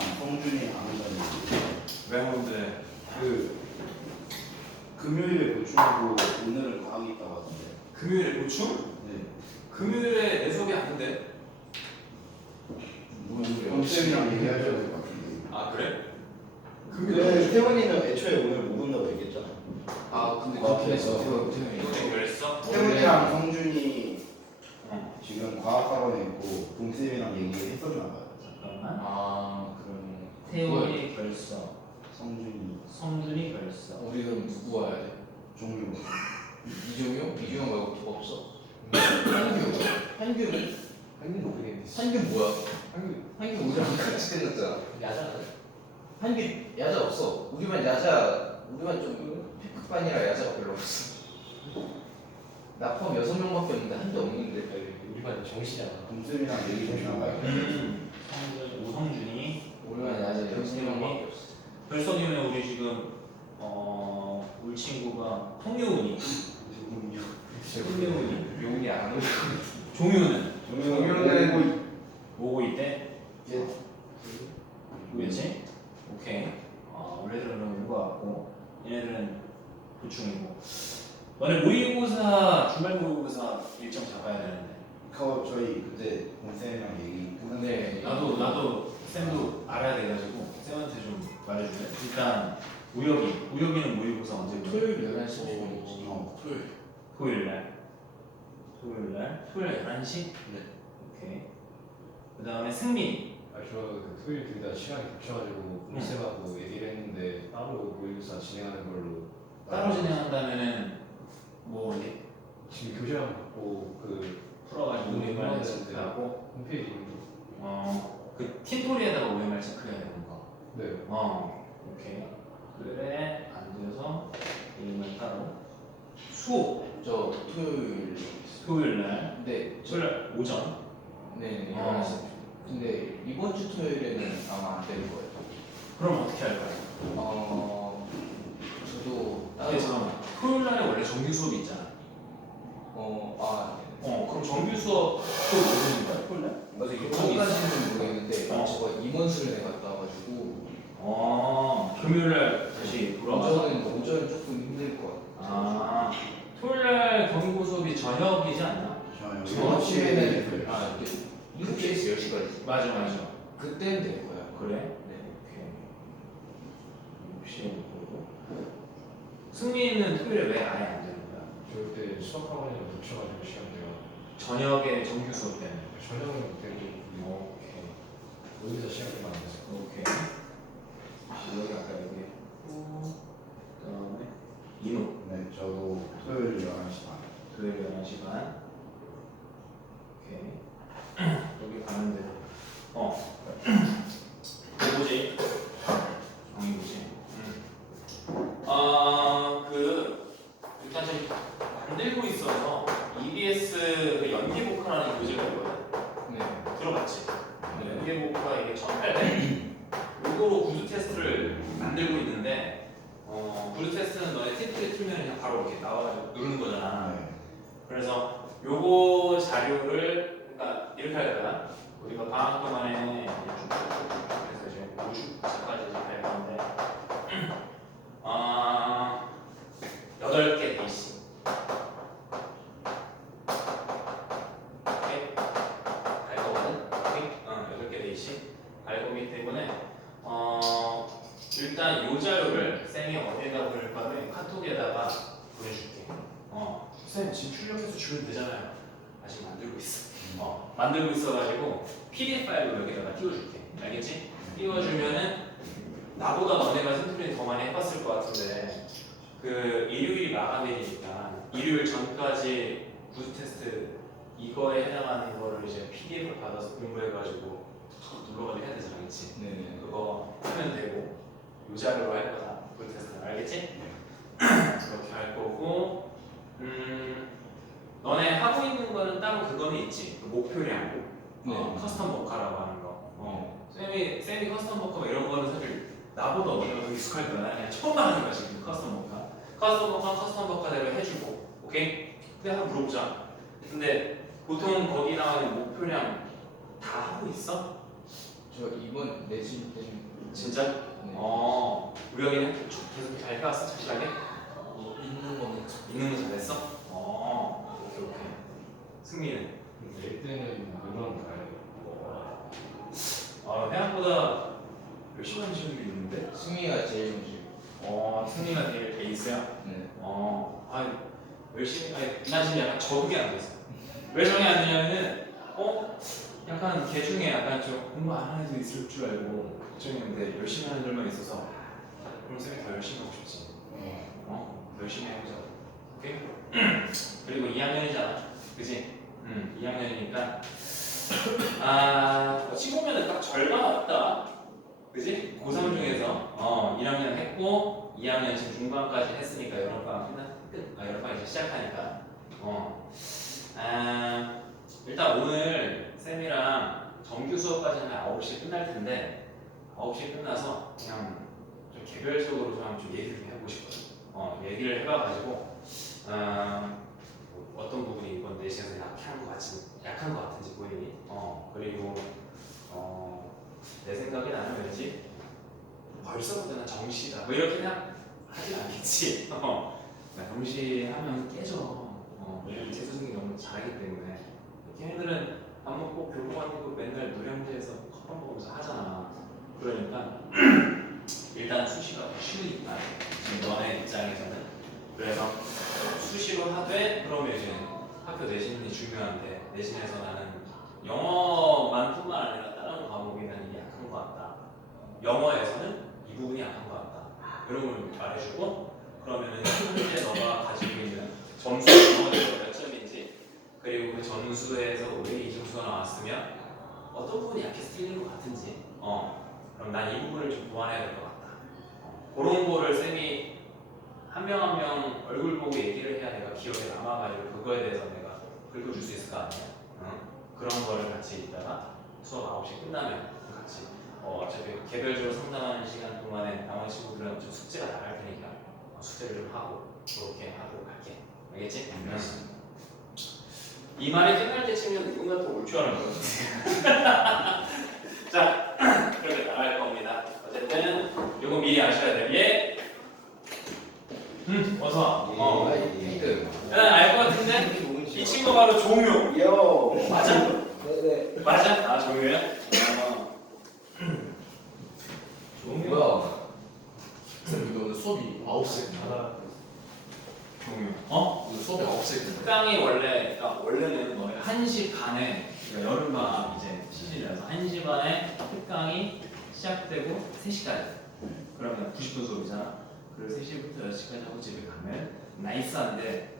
성준이 안 온다는 왜 하는데? 그 금요일에 보충하고 오늘은 과학이 있다고 하던데. 금요일에 보충? 네. 금요일에 내 수업이 아닌데? 쌤이랑 얘기하셔야 될 것 같은데. 아 그래? 근데 태원이는 애초에 오늘 못 온다고 얘기했잖아. 아 근데 아, 그렇게 했어. 이거 연결했어? 태원이랑 성준이 지금 과학학원에 있고 동쌤이랑 얘기했었나 봐요. 잠깐만. 아 그럼 태원이 결석, 성준이, 성준이 결석. 우리 그럼 누구 와야 돼? 종류. 이종용? 이종용 말고 누가 없어? 한규 뭐야? 한규 우리랑 같이 끝났잖아. 야자. 한규 야자 없어. 우리만 좀 피크반이라 야자가 별로 없어. 나 포함 6명밖에 없는데 한규 없는데. 우리만 정시잖아. 동쌤이랑 얘기했나 봐요. 성준, 오성준이. 우리만 야자 6명밖에 없어. 결석이면 우리 지금 우리 친구가 통유은이. 통유은이. 용이 안 오고. 종유는 종류는 오고 있대. 예. 누구였지? 오케이. 원래들은 그럼 이거 같고 얘네들은 보충이고. 너네 모의고사 주말 모의고사 일정 잡아야 되는데. 그거 저희 그때 동쌤이랑 얘기 끝났는데. 네. 나도 쌤도 알아야 돼가지고 쌤한테 좀 말해줄래? 일단 우혁이는 모의고사 언제? 토요일 11시 50분이지. 토요일 날. 토요일 11시? 네. 오케이. 그 다음에 승민. 저 토요일 둘 다 시간이 겹쳐가지고 쌤하고 얘기를 했는데 따로 모의고사 진행하는 걸로 따로 진행한다면은 뭐 이제 지금 교재랑 받고 그 풀어가지고 OMR 체크하고 홈페이지 그 틴토리에다가 OMR 체크해야 되는 거. 네. 오케이. 그래 안 돼서 OMR 따로. 수업 저 토요일 날. 네. 토요일 날 오전. 네. 11시. 근데 이번 주 토요일에는 아마 안 되는 거예요. 그럼 어떻게 할까요? 저도 근데 잠깐만. 토요일 날에 원래 정규 수업이 있잖아. 그럼 정규 수업도 오전인가요? 토요일 날? 맞아 이게 그거까지는 모르겠는데 제가 임원수련회 갔다 와가지고 금요일 날 다시 돌아와서. 오전은 조금 힘들 것 같아요. 토요일 날 경고 수업이 저녁이지 않나? 저녁 시간에는 7시에서 10시까지. 맞아. 그때는 될 거야. 그래? 네. 오케이. 혹시 보고 승민이는 토요일에 왜 아예 안 되는 거야? 저때 수학학원이랑 붙여가지고 시간 내가 저녁에 정규 수업 때문에. 저녁은 되고 오케이. 모의고사 시간 얼마 안 돼서 오케이. 여기 아까 얘기했고 그다음에 이노 네, 저도 토요일 11시 반. 토요일 11시 반. 오케이. 여기 가는데 뭐지? 정이 뭐지? 일단 좀 만들고 있어서 EBS 그 연계복화라는 교재가 있거든. 네. 들어봤지? 연계복화 이게 1800 요거로 구두 테스트를 만들고 있는데 구두 테스트는 너네 티프에 틀면 그냥 바로 이렇게 나와가지고 누르는 거잖아. 네. 그래서 요거 자료를 그러니까 이렇게 할 거야. 우리가 방학 동안에 그래서 이제 50차까지 할 건데 8개 대씩. 오케이? 할 거거든? 오케이? 8개 대씩 할 거기 때문에 일단 요 자료를 쌤이 어디에다 보낼까면 카톡에다가 보내줄게. 쌤 지금 출력해서 주면 되잖아요. 아직 만들고 있어. 만들고 있어가지고 PDF 파일로 여기다가 띄워줄게. 알겠지? 띄워주면은 나보다 너네가 샘플링 더 많이 해봤을 것 같은데 그 일요일이 마감일이니까 일요일 전까지 구두 테스트 이거에 해당하는 거를 이제 PDF를 받아서 공부해가지고 툭툭 눌러가지고 해야 되잖아, 그렇지? 네. 그거 하면 되고 요 자료로 할 거다. 구두 테스트 알겠지? 그렇게 할 거고 너네 하고 있는 거는 따로 그거는 있지. 그 목표량, 커스텀 버카라고 하는 거. 쌤이 커스텀 버카 뭐 이런 거는 사실 나보다 너네가 더 익숙할 거야. 그냥 처음 하는 거야 지금 커스텀 버카. 커스텀 버카대로 해주고, 오케이? 근데 한번 물어보자. 근데 보통 거기 나오는 목표량 다 하고 있어? 저 이번 내신 때는 진짜? 네. 우리 여기는 계속 잘 해왔어? 자신하게? 있는 거는 있는 거 잘했어? 오케이. 승민은? 낼 때는 물론 가요. 생각보다 열심히 하는 친구들이 있는데? 승미가 제일 문제. 승민이가 제일 베이스야? 네. 열심히, 난 지금 약간 적응이 안 됐어. 왜 적응이 안 되냐면은, 약간 걔 중에 약간 좀 공부 안 하는 애도 있을 줄 알고 걱정했는데 열심히 하는 애들만 있어서 그럼 쌤이 더 열심히 하고 싶지. 열심히 해보자. 오케이? 그리고 2학년이잖아. 그지? 2학년이니까 어찌 보면은 딱 절반 왔다. 그지? 고3 중에서 1학년 했고 2학년 지금 중반까지 했으니까 여름방학 여름방학 이제 시작하니까 일단 오늘 쌤이랑 정규 수업까지는 9시에 끝날 텐데 9시에 끝나서 그냥 좀 개별적으로 좀 얘기를 좀 해보고 싶거든. 얘기를 해봐가지고 어떤 부분이 이번 내신에서 약한 것 같은지 보이니? 그리고 내 생각에 나는 왠지 벌써부터는 정시다 뭐 이렇게 하진 않겠지. 정시하면 깨져. 왜냐면 재수생이 너무 잘하기 때문에 걔네들은 밥 먹고 교복하고 맨날 노량진에서 컵밥 먹으면서 하잖아. 그러니까 일단 수시가 쉬우니까 지금 너네 입장에서는 그래서 수시로 하되 그러면 이제 학교 내신이 중요한데 내신에서 나는 영어만뿐만 아니라 다른 과목이 나는 이게 약한 것 같다. 영어에서는 이 부분이 약한 것 같다. 이런 걸 말해주고 그러면은 현재 너가 가지고 있는 점수 영어에서 몇 점인지 그리고 그 점수에서 왜 이 점수가 나왔으면 어떤 부분이 약해서 틀린 것 같은지 그럼 난 이 부분을 좀 보완해야 될 것 같다. 그런 거를 쌤이 한 명 한 명 얼굴 보고 얘기를 해야 내가 기억에 남아가지고 그거에 대해서 내가 긁어줄 수 있을 거 아니야. 그런 거를 같이 있다가 수업 9시 끝나면 같이 어차피 개별적으로 상담하는 시간 동안에 나머지 친구들은 좀 숙제가 나갈 테니까 숙제를 좀 하고 그렇게 하고 갈게. 알겠지? 이 말이 끝날 때쯤이면 누군가 또 올 줄 알았는 거지. 자, 그렇게 나갈 겁니다. 어쨌든 요거 미리 아셔야 돼요. 예? 어서 와. 피드. 알 것 같은데? 이 친구 바로 종효. 요. 맞아? 네네. 맞아? 종효야? 종효. 뭐야? 근데 오늘 수업이 9시에 끝나. 종효. 오늘 수업이 9시에 끝나. 특강이 원래는 1시 반에 그러니까 여름방학 이제 시즌이라서 1시 반에 특강이 시작되고 3시까지. 그러면 90분 수업이잖아. 그래서 3시부터 6시까지 하고 집에 가면 나이스한데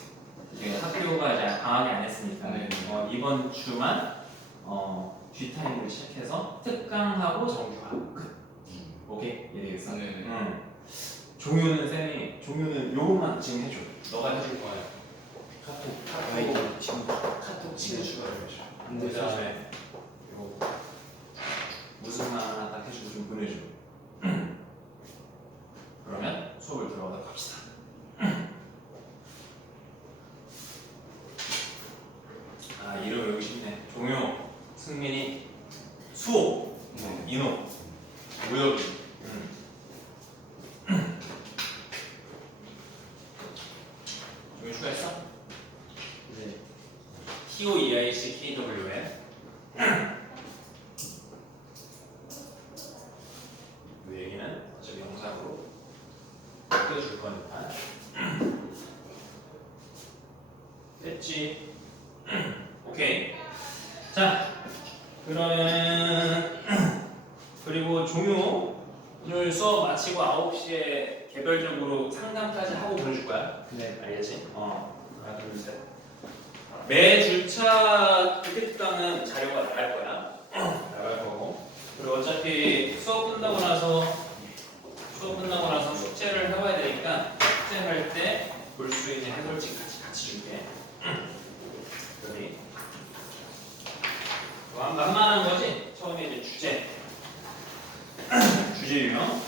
이게 학교가 이제 방학이 안 했으니까 이번 주만 뒷타임으로 시작해서 특강하고 정규하고 끝. 오케이? 이해되겠어? 종효는 요것만 지금 해줘. 너가 해줄 거야. 카톡 친구 추가해줘. 그 다음에 요거 무슨 말 하나 딱 해주고 좀 보내줘. 그러면 수업을 들어가도록 합시다. 이름 외우고 싶네. 종효, 승민이, 수호, 인호, 우혁이. 종효 추가했어? 네. TOEICKWN. 이 얘기는 어차피 영상으로 띄워줄 거니까. 됐지? 오케이. 자, 그러면 그리고 종효 오늘 수업 마치고 9시에 개별적으로 상담까지 하고 보내줄 거야. 네. 알겠지? 하나, 둘, 셋. 매 주차 특강은 자료가 나갈 거야. 나갈 거고. 그리고 어차피 수업 끝나고 나서 숙제를 해봐야 되니까 숙제할 때 볼 수 있는 해설지 같이 줄게. 여기. 만만한 거지? 처음에 이제 주제 유형.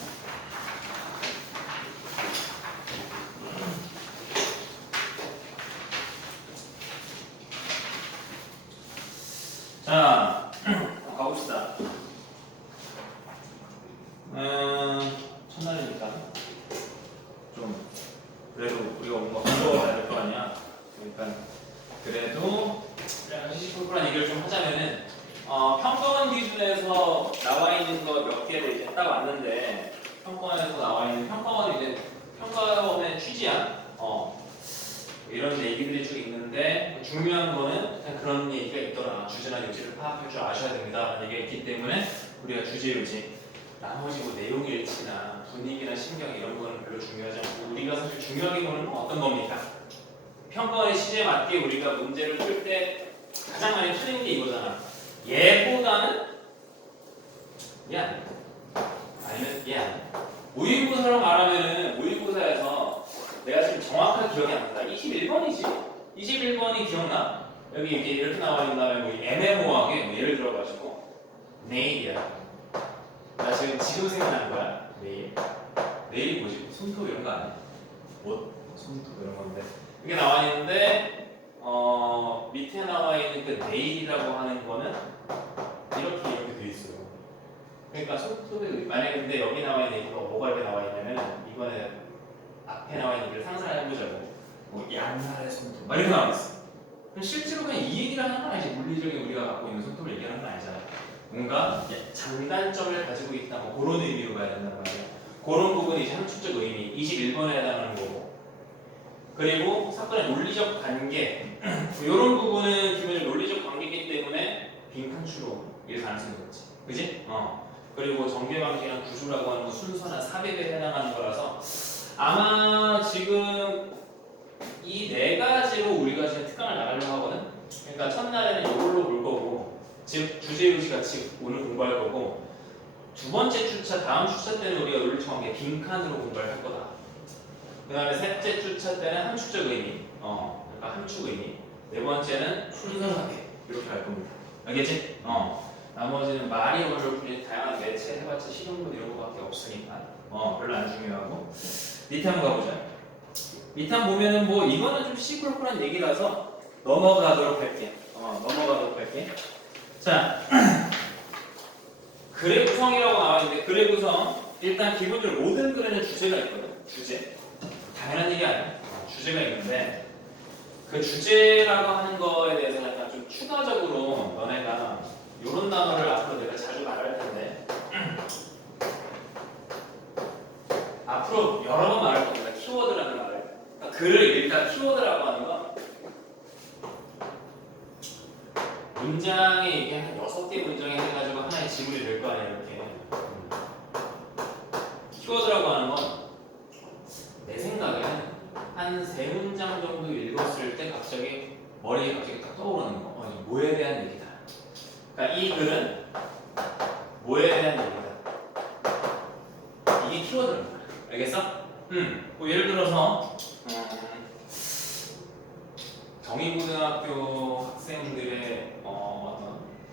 자, 가봅시다. 그래도 우리가 뭔가 공부해야 될 거 아니야. 그러니까 그래도 약간 시시콜콜한 얘기를 좀 하자면은 평가원 기준에서 나와 있는 거 몇 개를 이제 딱 왔는데 평가원에서 나와 있는 평가원이 이제 평가원의 취지야. 이런 얘기들이 쭉 있는데 중요한 거는 그냥 그런 얘기가 있더라. 주제나 요지를 파악할 줄 아셔야 됩니다. 라는 얘기가 있기 때문에 우리가 주제 요지 나머지 뭐 내용 일치나 분위기나 신경 이런 거는 별로 중요하지 않고 우리가 사실 중요하게 보는 건 어떤 겁니까? 평가원의 취지에 맞게 우리가 문제를 풀 때 가장 많이 틀린 게 이거잖아. 얘보다는 얘 아니야. 아니면 얘 아니야. 모의고사로 말하면은 모의고사에서 내가 지금 정확하게 기억이 안 난다. 21번이지? 21번이 기억나? 여기 이렇게 나와 있는 다음에 뭐 애매모호하게 뭐 예를 들어가지고 내일이야. 나 지금 생각나는 거야. 내일이 뭐지? 손톱 이런 거 아니야? 옷? 손톱 이런 건데 이게 나와 있는데 밑에 나와 있는 그 내일이라고 하는 거는 이렇게 돼 있어요. 그러니까 손톱이 만약에 근데 여기 나와 있는 얘기가 뭐가 이렇게 나와 있냐면 이번에 앞에 나와 있는 얘기를 상상해보자고. 뭐 양날의 손톱 막 이렇게 나와 있어. 그럼 실제로 그냥 이 얘기를 하는 건 아니지. 물리적인 우리가 갖고 있는 손톱을 얘기하는 건 아니잖아. 뭔가 장단점을 가지고 있다 뭐 그런 의미로 봐야 된단 말이야. 그런 부분이 이제 함축적 의미 21번에 해당하는 거고. 그리고 사건의 논리적 관계 이런 부분은 기본적으로 논리적 관계이기 때문에 빈칸추로 이게 가능성이 높지. 그지? 그리고 전개 방식이나 구조라고 하는 거 순서나 삽입에 해당하는 거라서 아마 지금 이 네 가지로 우리가 지금 특강을 나가려고 하거든. 그러니까 첫날에는 이걸로 볼 거고, 즉 주제의식 같이 오늘 공부할 거고, 두 번째 주차, 다음 주차 때는 우리가 논리적 관계 빈칸으로 공부를 할 거다. 그 다음에 셋째 주차 때는 함축적 의미, 그러니까 함축 의미. 네 번째는 순서하게 이렇게 할 겁니다. 알겠지? 나머지는 말이 오늘 다양한 매체 해봤자 실용문 이런 거밖에 없으니까 별로 안 중요하고. 밑에 한번 가보자. 밑에 한번 보면은 뭐 이거는 좀 시끌cur한 얘기라서 넘어가도록 할게. 자, 글의 구성이라고 나와 있는데 글의 구성 일단 기본적으로 모든 글에는 주제가 있거든. 주제. 당연한 얘기 아니야. 주제가 있는데 그 주제라고 하는 거에 대해서 약간 좀 추가적으로 너네가 이런 단어를 앞으로 내가 자주 말할 텐데 앞으로 여러 번 말할 겁니다. 키워드라는 말을. 그러니까 글을 일단 키워드라고 하는 건 문장에 이게 한 6개 문장에 해가지고 하나의 지문이 될 거 아니야 이렇게. 키워드라고 하는 건 내 생각에는 한 3문장 정도 읽었을 때 갑자기 머리에 갑자기 딱 떠오르는 거. 이게 뭐에 대한 얘기다. 그러니까 이 글은 뭐에 대한 얘기다. 이게 키워드입니다. 알겠어? 뭐 예를 들어서 경희고등학교 학생들의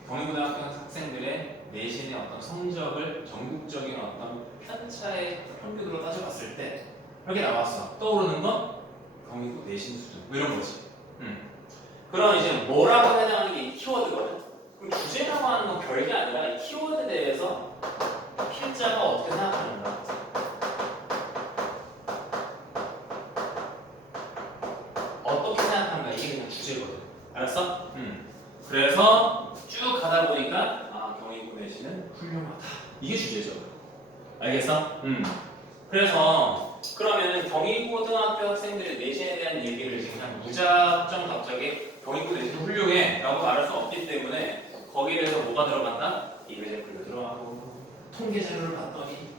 경희고등학교 학생들의 내신의 어떤 성적을 전국적인 어떤 편차의 평균으로 따져봤을 때 이렇게 나왔어. 떠오르는 건 경희고 내신 수준 뭐 이런 거지. 그럼 이제 뭐라고 해당하는 게 이 키워드거든. 그럼 주제라고 하는 건 별게 아니라 이 키워드에 대해서 필자가 어떻게 생각하는가. 어떻게 생각하는가 이게 그냥 주제거든. 알았어? 그래서 쭉 가다 보니까 경희고 내신은 훌륭하다. 이게 주제죠. 알겠어? 그래서 그러면은 경희고등학교 학생들의 내신에 대한 얘기를 지금 그냥 무작정 갑자기 경희고 내신 훌륭해 라고 말할 수 없기 때문에 거기에 대해서 뭐가 들어간다? 이그젠플도 들어가고 통계 자료를 봤더니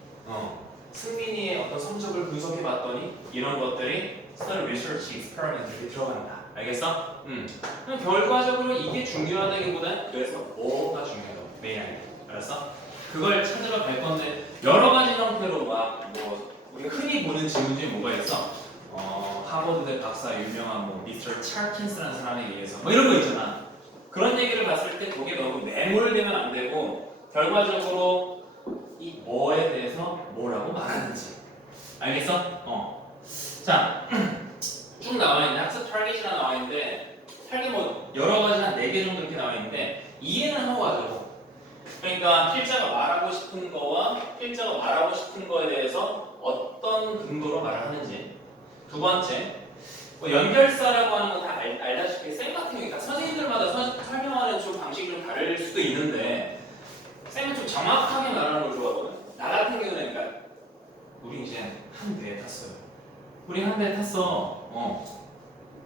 승민이의 어떤 성적을 분석해 봤더니 이런 것들이 study research experiment에 들어간다. 알겠어? 그럼 결과적으로 이게 중요하다기보다는 그래서 뭐가 중요하다고 메인 아이디어. 알았어? 그걸 찾으러 갈 건데 여러 가지 형태로 막 뭐 우리가 흔히 보는 질문 중에 뭐가 있어? 하버드대 박사 유명한 뭐 미스터 차킨스라는 사람에 의해서 뭐 이런 거 있잖아. 그런 얘기를 봤을 때 거기에 너무 매몰되면 안 되고 결과적으로 이 뭐에 대해서 뭐라고 말하는지. 알겠어? 자, 쭉 나와 있는데 학습 타겟이라 나와 있는데 타겟 뭐 여러 가지 한 4개 정도 이렇게 나와 있는데 이해는 하고 가자고. 그러니까 필자가 말하고 싶은 거와 필자가 말하고 싶은 거에 대해서 어떤 근거로 말을 하는지 두 번째, 뭐 연결사라고 하는 건 다 알다시피 쌤 같은 경우, 그러니까 선생님들마다 설명하는 좀 방식이 좀 다를 수도 있는데 쌤은 좀 정확하게 말하는 걸 좋아하거든. 나 같은 경우는 그러니까 우리 이제 한 대에 탔어요. 우리 한 대에 탔어.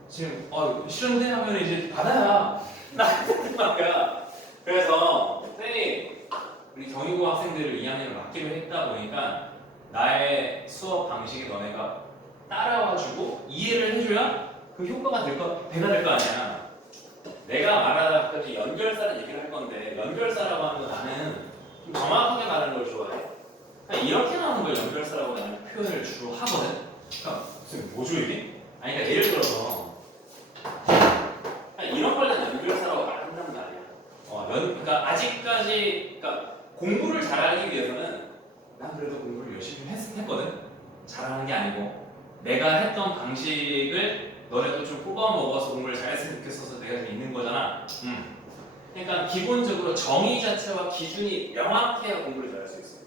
지금 싫은데 하면 이제 받아야 나 같은 말이야. 그래서 쌤이 우리 경희고 학생들을 2학년을 맡기로 했다 보니까 나의 수업 방식에 너네가 따라와주고 이해를 해줘야 그 효과가 배가 될 거 아니야. 내가 말하다시피 연결사를 얘기를 할 건데 연결사라고 하는 거 나는 좀 정확하게 말하는 걸 좋아해. 그냥 이렇게 나오는 걸 연결사라고 나는 표현을 주로 하거든. 그러니까 무슨 뭐죠 이게? 아니 그러니까 예를 들어서 그냥 이런 걸 난 연결사라고 말한단 말이야. 그러니까 아직까지 그러니까 공부를 잘하기 위해서는 난 그래도 공부를 열심히 했거든. 잘하는 게 아니고 내가 했던 방식을 너네도 좀 뽑아 먹어서 공부를 잘했으면 좋겠어서 내가 좀 있는 거잖아. 그러니까 기본적으로 정의 자체와 기준이 명확해야 공부를 잘할 수 있어.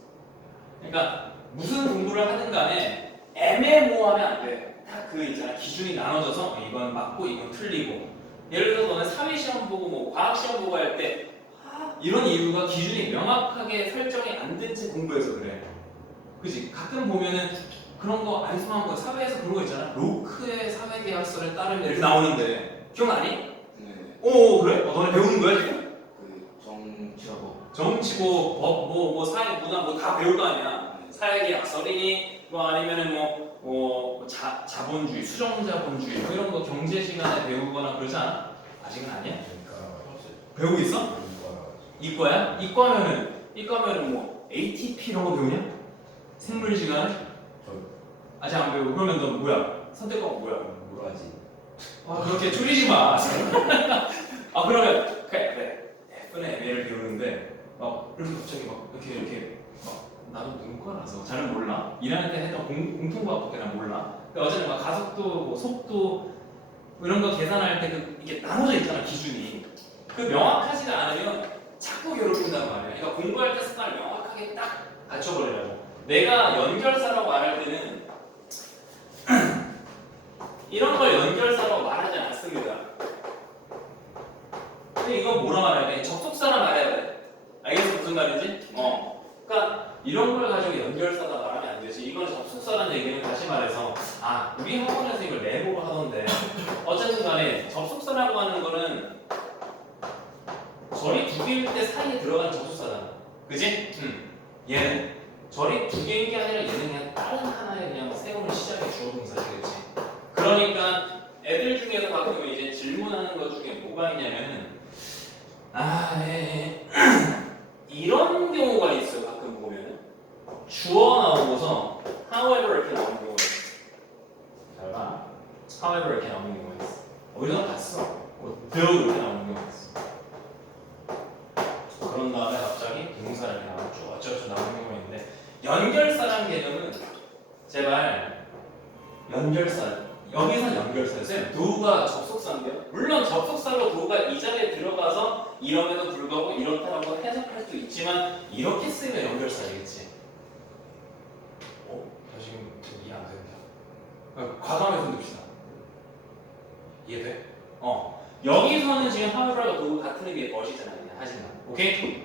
그러니까 무슨 공부를 하든 간에 애매모호하면 안 돼. 다 그 있잖아. 기준이 나눠져서 이건 맞고 이건 틀리고. 예를 들어서 너는 사회 시험 보고 뭐 과학 시험 보고 할 때 이런 이유가 기준이 명확하게 설정이 안 된 채 공부해서 그래. 그지? 가끔 보면은 그런 거 안심한 거 사회에서 그런 거 있잖아. 로크의 사회계약서를 따르면 이렇게 나오는데 기억나니? 네. 오 그래? 너네 배우는 거야 지금? 그 정치하고 정치고 법, 뭐 사회 문화 뭐 다 배울 거 아니야. 사회계약서니 뭐 아니면은 뭐 자본주의, 수정자본주의 뭐 이런 거 경제 시간에 배우거나 그러지 않아? 아직은 아니야? 배우고 있어? 이과야? 이과면은 뭐 ATP 이런 거 배우냐? 생물 시간? 아직 안 배우고 그러면 너 뭐야? 선택과목 뭐야? 뭐라지? 그렇게 줄이지 마. 그러면 그래 F는 MA를 배우는데 이렇게 갑자기 막 이렇게 막 나도 문과라서 잘은 몰라. 1학년 때 했던 공통과학밖에 난 몰라. 근데 어쨌든 막 가속도, 뭐 속도 뭐 이런 거 계산할 때 이게 나눠져 있잖아 기준이. 그 명확하지가 않으면 자꾸 괴롭힌단 말이야. 그러니까 공부할 때 습관을 명확하게 딱 갖춰버리라고. 내가 연결사라고 말할 때는 이런 걸 연결사라고 말하지 않습니다. 근데 이건 뭐라 말해야 돼? 접속사라 말해야 돼. 알겠어? 무슨 말인지? 그러니까 이런 걸 가지고 연결사다 말하면 안 되지. 이건 접속사라는 얘기는 다시 말해서 우리 학원에서 이걸 네모로 하던데 어쨌든 간에 접속사라고 하는 거는 절이 두 개일 때 사이에 들어가는 접속사잖아. 그지? 얘는 절이 두 개인 게 아니라 얘는 그냥 다른 하나의 그냥 새로운 시작의 주어 동사시겠지. 그러니까 애들 중에서 가끔 이제 질문하는 것 중에 뭐가 있냐면은 이런 경우가 있어. 가끔 보면은 주어 나오고서 however 이렇게 나오는 경우가 있어. 잘 봐. however 이렇게 나오는 경우가 있어. 우리가 봤어. though 이렇게 나오는 경우가 있어. 그런 다음에 갑자기 동사를 이렇게 나오고 어쩌고 나오는 경우가 있는데 연결사라는 개념은 제발 연결사 여기서 연결사예요. 쌤, do가 접속사인데요. 물론 접속사로 do가 이 자리에 들어가서 이럼에도 불구하고 이렇다라고 해석할 수도 있지만 이렇게 쓰면 연결사이겠지. 나 지금 이해 안 된다. 과감히 손듭시다. 이해돼? 여기서는 지금 however하고 do가 같은 의미의 것이잖아요. 하지만 오케이?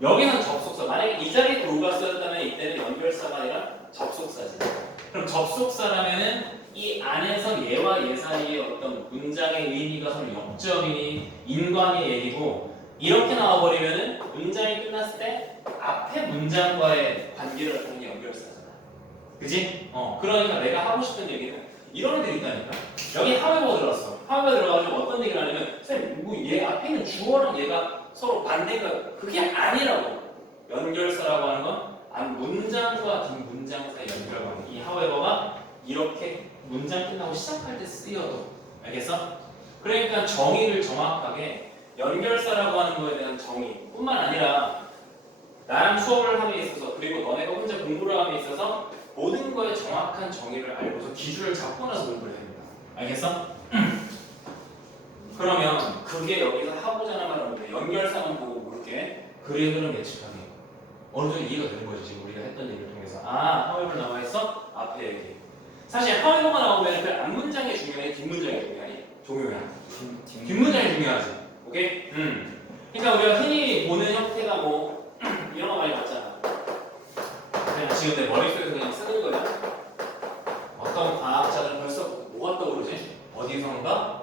여기는 접속사. 만약에 이 자리에 do가 쓰였다면 이때는 연결사가 아니라 접속사지. 그럼 접속사라면은 이 안에서 얘와 얘 사이의 어떤 문장의 의미가 서로 역적이니 인과의 얘기고 이렇게 나와버리면은 문장이 끝났을 때 앞에 문장과의 관계를 나타내는 게 연결사잖아. 그지? 그러니까 내가 하고 싶은 얘기는 이런 애들이 있다니까. 여기 however 들어왔어. however 들어가지고 어떤 얘기를 하냐면 쌤, 얘 앞에 있는 주어랑 얘가 서로 반대가 그게 아니라고. 연결사라고 하는 건 문장과 뒷문장 사이 연결하는 이 however가 이렇게 문장 끝나고 시작할 때 쓰여도 알겠어? 그러니까 정의를 정확하게 연결사라고 하는 거에 대한 정의뿐만 아니라 나랑 수업을 함에 있어서 그리고 너네가 혼자 공부를 함에 있어서 모든 거에 정확한 정의를 알고서 기준을 잡고 나서 공부를 합니다. 알겠어? 그러면 그게 여기서 하고자 하는 말은 뭐냐? 연결사만 보고 물게 글의 흐름 예측하기. 어느 정도 이해가 되는 거지 지금 우리가 했던 얘기를 통해서. however 나와 있어? 앞에 얘기. 사실 however가 나오면 그 앞문장이 중요해, 뒷문장이 중요해? 종요야. 뒷문장이 중요하지. 오케이? 그러니까 우리가 흔히 보는 형태가 뭐 이런 거 많이 봤잖아. 그냥 지금 내 머릿속에서 그냥 쓰는 거야. 어떤 과학자들은 벌써 뭐가 떠오르지? 어디선가?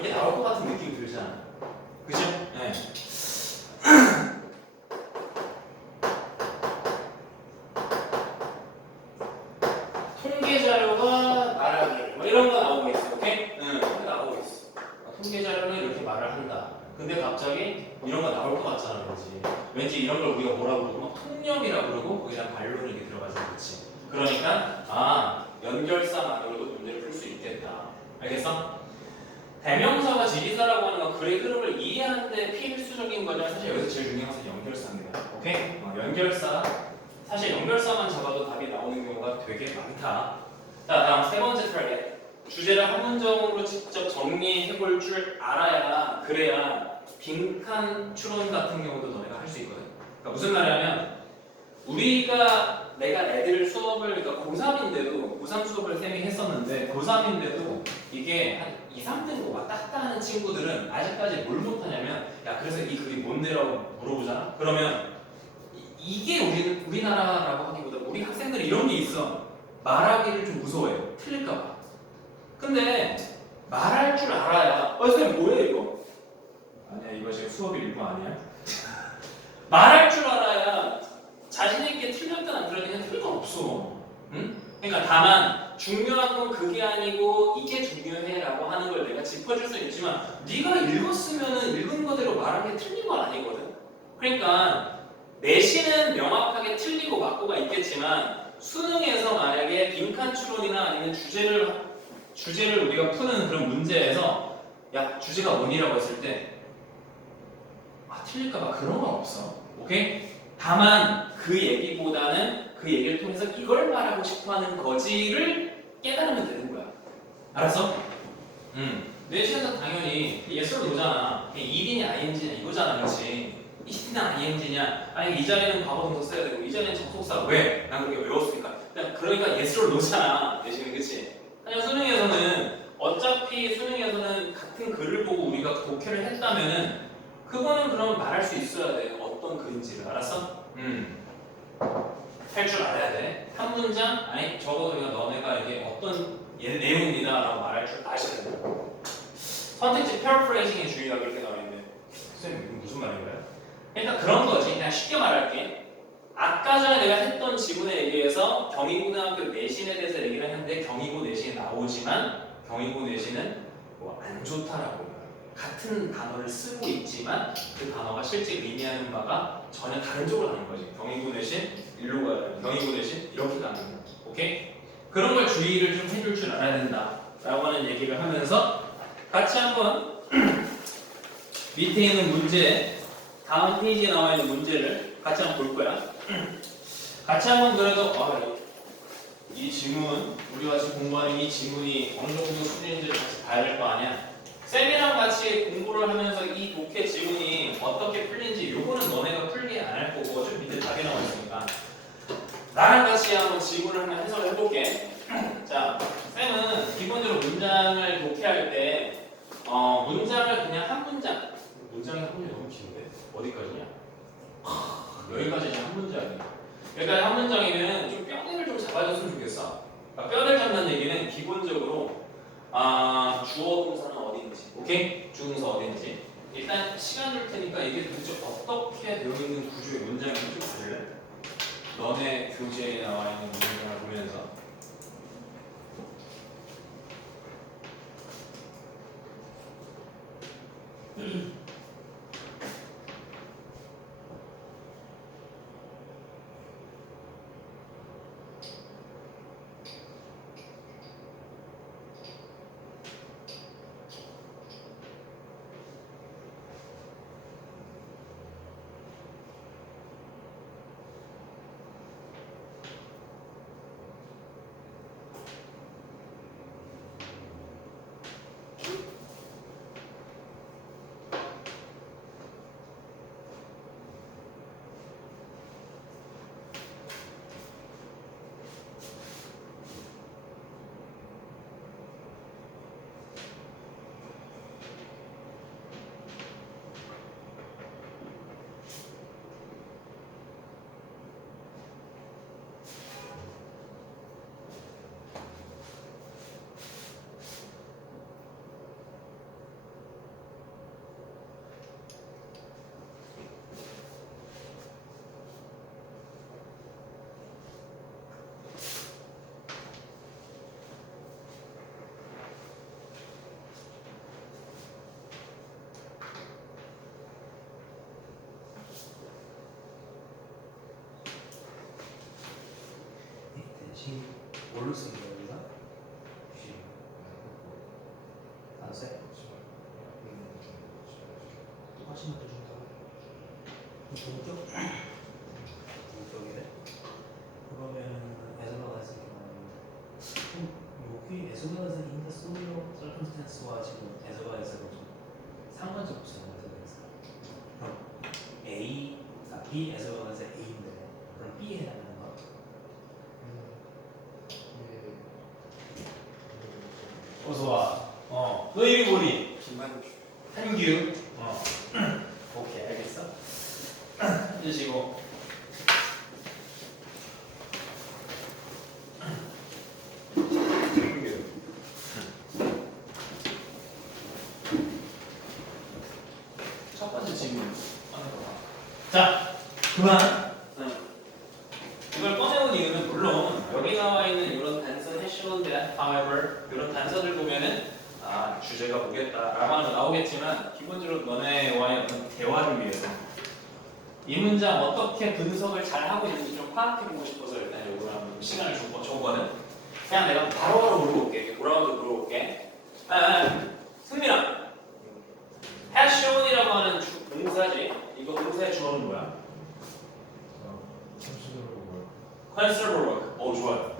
이게 나올 것 같은 느낌이 들잖아. 그죠? 네. 통계 자료가 말하기를 뭐 이런 거 나오고 있어. 오케이? 응, 나오고 있어. 통계 자료는 이렇게 말을 한다. 근데 갑자기 이런 거 나올 것 같잖아, 왠지. 왠지 이런 걸 우리가 뭐라고 그러고 막 통념이라고 그러고 그냥 반론이 이렇게 들어가지, 그렇지? 그러니까 연결사만으로도 문제를 풀 수 있겠다. 알겠어? 대명사와 지리사라고 하는 건 글의 흐름을 이해하는데 필수적인 거지만 사실 여기서 제일 중요한 것은 연결사입니다. 오케이? 연결사. 사실 연결사만 잡아도 답이 나오는 경우가 되게 많다. 자, 다음 세 번째 타겟. 주제를 한 문장으로 직접 정리해볼 줄 알아야, 그래야 빈칸 추론 같은 경우도 너네가 할 수 있거든. 그러니까 무슨 말이냐면 내가 애들 수업을, 그러니까 고3인데도 고3 수업을 쌤이 했었는데 고3인데도 이게 한 2, 3등급 왔다 갔다 하는 친구들은 아직까지 뭘 못하냐면, 야 그래서 이 글이 뭔데라고 물어보잖아? 그러면 이게 우리나라라고 하기보다 우리 학생들이 이런 게 있어. 말하기를 좀 무서워해요. 틀릴까봐. 근데 말할 줄 알아야 선생님 뭐예요 이거? 아니야, 이거 지금 수업 일부 아니야? 말할 줄 알아야 자신있게 틀렸든 안 틀렸든 그냥 틀릴 건 없어. 응? 그러니까 다만 중요한 건 그게 아니고 이게 중요해라고 하는 걸 내가 짚어줄 수 있지만 네가 읽었으면은 읽은 거대로 말하기 틀린 건 아니거든. 그러니까 내신은 명확하게 틀리고 맞고가 있겠지만 수능에서 만약에 빈칸 추론이나 아니면 주제를 우리가 푸는 그런 문제에서 야 주제가 뭐니라고 했을 때 틀릴까봐 그런 건 없어. 오케이? 다만 그 얘기보다는 그 얘기를 통해서 이걸 말하고 싶어하는 거지를 깨달으면 되는 거야. 알았어? 내신에서 당연히 예스로 노잖아. 이디냐 ing냐 이거잖아, 그렇지? 이디냐 ing냐? 아니 이 자리는 과거 동사 써야 되고 이 자리는 접속사. 왜? 난 그렇게 외웠으니까. 그러니까 예스로 노잖아. 내신은, 그렇지? 하지만 수능에서는 어차피 수능에서는 같은 글을 보고 우리가 독해를 했다면은 그거는 그러면 말할 수 있어야 돼. 어떤 글인지를. 알았어? 할 줄 알아야 돼. 한 문장? 아니 적어도 그냥 너네가 이게 어떤 내용이다 라고 말할 줄 아셔야 된다. 선택지 paraphrasing의 주의가 그렇게 나와 있는데 선생님 이건 무슨 말인가요? 그러니까 그런 거지. 그냥 쉽게 말할게. 아까 전에 내가 했던 지문에 의해서 경희고등학교 내신에 대해서 얘기를 했는데 경희고 내신이 나오지만 경희고 내신은 뭐 안 좋다라고 해요. 같은 단어를 쓰고 있지만 그 단어가 실제 의미하는 바가 전혀 다른 쪽으로 가는 거지. 경희고 내신 일로 가야 경희고 내신 이렇게 가는 거야. 오케이? 그런 걸 주의를 좀 해줄 줄 알아야 된다 라고 하는 얘기를 하면서 같이 한번 밑에 있는 문제, 다음 페이지에 나와 있는 문제를 같이 한번 볼 거야. 같이 한번 그래도 이 지문, 우리가 지금 공부하는 이 지문이 어느 정도 수준인지를 같이 봐야 될 거 아니야. 쌤이랑 같이 공부를 하면서 이 독해 지문이 어떻게 풀린지 요거는 너네가 풀게 안 할 거고 어차피 밑에 답이 나와 있으니까 나랑 같이 한번 지문을 한번 해석을 해볼게. 자, 쌤은 기본적으로 문장을 독해할 때 문장을 그냥 한 문장, 문장이 한 문장이 너무 긴데 어디까지냐? 여기까지 이제 한 문장이야. 여기까지 한 문장이면 좀 뼈대를 좀 잡아줬으면 좋겠어. 그러니까 뼈대를 잡는 얘기는 기본적으로 주어 동사는 어딘지, 오케이? 주동사 어딘지. 일단 시간 줄 테니까 이게 도대체 어떻게 되어 있는 구조의 문장인지 좀 볼래? 너네 교재에 나와 있는 문장을 보면서. G 뭘로 쓰는 거야 여기서? 안 써? 훨씬 더 준다고? 동격? 동격이래? 그러면 에스버가스 여기 에스버가스 인더 솔로 서컴스탄스와 지금 에스버가스가 좀 상관적 없어요. 그럼 A, B 에스버가스 A인데 그럼 B에 해당하는 거? 어서 와. 너 이름이 뭐니? 한규. 오케이, 알겠어. 앉으시고. 첫 번째 질문 꺼내봐. 자, 그만. 이걸 꺼내온 이유는 물론 여기 나와 있는 이런 단서 해시온 대한 however 이런 단서들 보면은 주제가 뭐겠다라고 하는 거 나오겠지만 기본적으로 너네와의 어떤 대화를 위해서 이 문장 어떻게 분석을 잘 하고 있는지 좀 파악해보고 싶어서 일단 요거를 한번 시간을 줬거든. 그냥 내가 바로바로 물어볼게. 돌아와서 물어볼게. 승민아, has shown이라고 하는 동사지. 이거 동사의 주어는 뭐야? considerable work. 좋아요.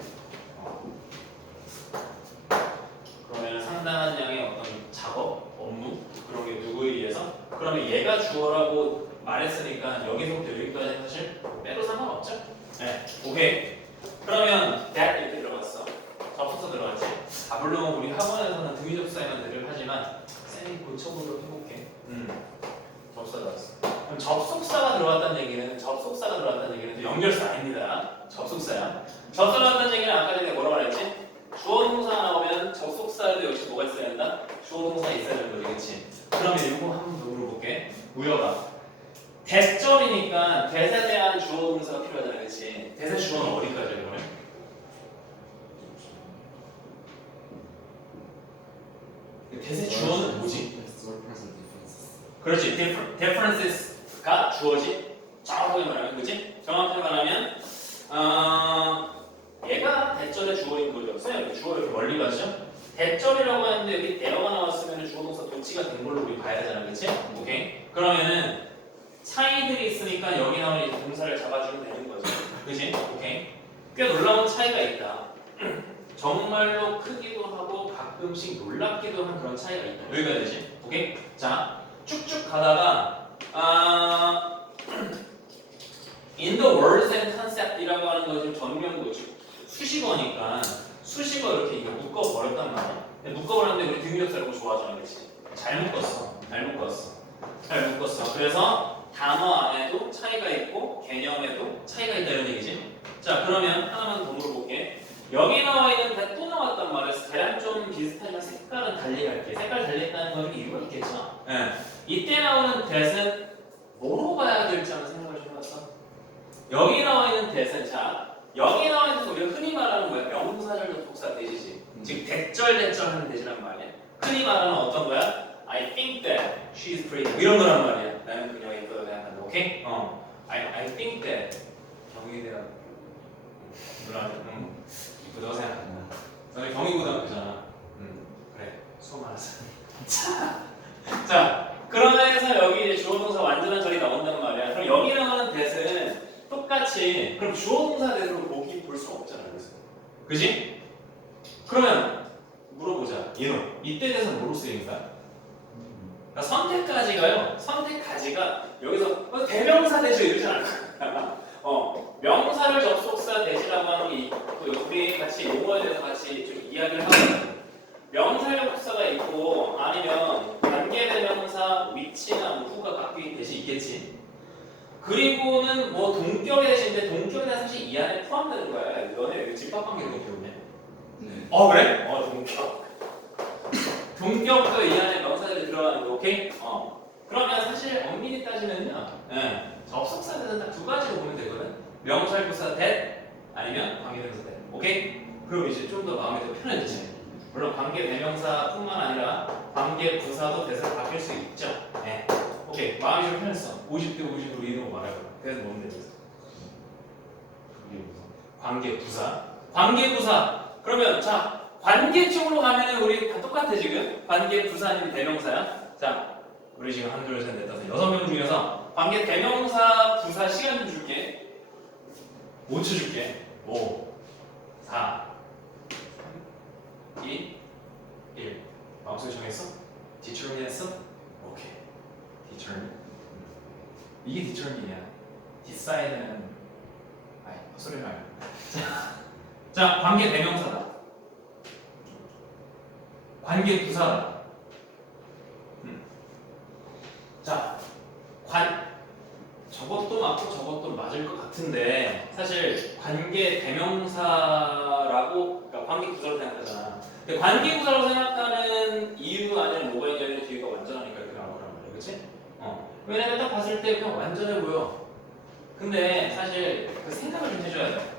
그러면 상당한 양의 어떤 작업, 업무 그런 게 누구에 의해서? 그러면 얘가 주어라고 말했으니까 여기서부터 여기까지 사실 빼도 상관없죠? 네, 오케이. 그러면 that 이렇게 들어갔어. 접속사 들어갔지. 물론 우리 학원에서는 등위접사에만 늘 하지만 쌤이 고쳐보도록 해볼게. 접속사 들어갔어. 그럼 접속사가 들어갔다는 얘기는 또 연결사 아닙니다. 접속사야. 접속사 들어갔다는 얘기는 아까 전에 뭐라고 말했지? 주어 동사 나오면 접속사에도 역시 뭐가 있어야 된다? 주어 동사 있어야 되는 거지, 그치? 그러면 이거 한번 더 물어볼게. 우여가 대점이니까 대세에 대한 주어 동사가 필요하잖아, 그치? 대세 주어는 어디까지 그러면? 대세 주어는 뭐지? 그렇지, differences가 주어지. 정확하게 말하면, 그치? 정확하게 말하면 얘가 대절의 주어인 거죠. 선생님, 주어 이렇게 멀리 가죠? 대절이라고 하는데 여기 대어가 나왔으면 주어 동사 도치가 된 걸로 우리 봐야 되잖아, 그치? 오케이? 그러면은 차이들이 있으니까 여기 나오는 이 동사를 잡아주면 되는 거죠. 그치? 오케이? 꽤 놀라운 차이가 있다. 정말로 크기도 하고 가끔씩 놀랍기도 한 그런 차이가 있다. 여기까지. 오케이? 자, 쭉쭉 가다가 in the words and concept이라고 하는 거 지금 전명구죠. 수식어니까 수식어 이렇게 이거 묶어버렸단 말이야. 묶어버렸는데 우리 등위접사를 좋아하잖아, 그렇지? 잘 묶었어. 그래서 단어 안에도 차이가 있고 개념에도 차이가 있다 이런 얘기지. 자, 그러면 하나만 더 물어볼게. 여기 나와 있는 데 또 나왔단 말이야. 대략 좀 비슷하지만 색깔은 달리 할게. 색깔 달리 했다는 건 이유가 있겠죠? 네. 이때 나오는 that은 뭐로 봐야 될지 한번 생각을 해봤어. 여기 나와 있는 that은 자, 여기 나와 있는 것은 우리가 흔히 말하는 거야. 명사절 접속사 대시지. 즉 대절 하는 대시란 말이야. 흔히 말하는 어떤 거야? I think that she is pretty. 이런 거란 말이야. 나는 그녀가 예쁘다고 생각한다. 오케이? I think that 경희대학 누나한테 이쁘다고 생각한다. 너네 경희고등학교잖아. 그래. 수고 많았어. 자, 그러면서 여기 이제 주어 동사 완전한 절이 나온다는 말이야. 그럼 여기 나오는 that은 똑같이 그럼 주어 동사 대로 볼 수 없잖아. 그래서. 그지? 그러면 물어보자. 이때 대해서 뭐로 쓰입니까? 그러니까 선택까지가 여기서 대명사 대조 이러지 않을 거야. 명사를 접속사 대시라고 하는 게 있고 우리 같이 용어에 대해서 같이 좀 이야기를 하고 명사 접속사가 있고 아니면 관계대명사 위치나 후가 각기 대시 있겠지. 그리고는 뭐 동격의 대신인데 동격은 사실 이 안에 포함되는 거야. 너네 집합관계 동격이네. 네. 그래? 동격도 이 안에 명사들이 들어가는 거, 오케이? 그러면 사실 엄밀히 따지면요, 접속사는 딱 두 가지로 보면 되거든. 명사부사 that 아니면 관계대명사 that, 오케이? 그럼 이제 좀 더 마음이 더 편해지지. 물론 관계대명사뿐만 아니라 관계부사도 대사로 바뀔 수 있죠. 네. 오케이, 마음이 좀 편했어. 50대 50으로 이런 거 말해봐. 그래서 뭔데? 관계부사. 관계부사. 그러면 자 관계 쪽으로 가면은 우리 다 똑같아 지금. 관계부사 아니면 대명사야. 자 우리 지금 한, 둘, 셋, 넷, 다섯, 6명 중에서 관계 대명사 부사 시간 좀 줄게. 5초 줄게. 5, 4, 3, 2, 1. 마음속에 정했어? determine 했어? 오케이. determine. 이게 determine이야. decide는 아이 헛소리 말고. 자 관계 대명사다. 관계 부사다. 자 저것도 맞고 저것도 맞을 것 같은데 사실 관계 대명사라고 그러니까 관계 부사로 생각하잖아. 근데 관계 부사로 생각하는 이유가 아니라 뭐가 있냐면 뒤가 완전하니까 이렇게 나오란 말이야, 그렇지? 왜냐면 딱 봤을 때 그냥 완전해 보여. 근데 사실 그 생각을 좀 해줘야 돼.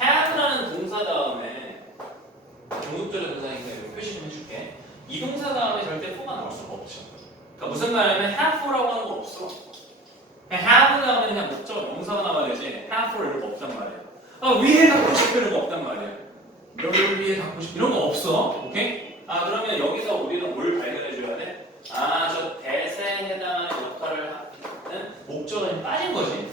have라는 동사 다음에 종속절의 동사니까 이렇게 표시 좀 해줄게. 이 동사 다음에 절대 for가 나올 수가 없죠. 그러니까 무슨 말이냐면 have라고 하는 건 없어. 그냥 have 나오면 그냥 목적 명사가 나와야 되지 have for 이런 거 없단 말이야. 위에 갖고 싶어 이런 거 없단 말이야. 여기 위에 갖고 싶어 이런 거 없어. 오케이? 그러면 여기서 우리는 뭘 발견해 줘야 돼? 저 대세에 해당하는 역할을 하는 목적은 빠진 거지.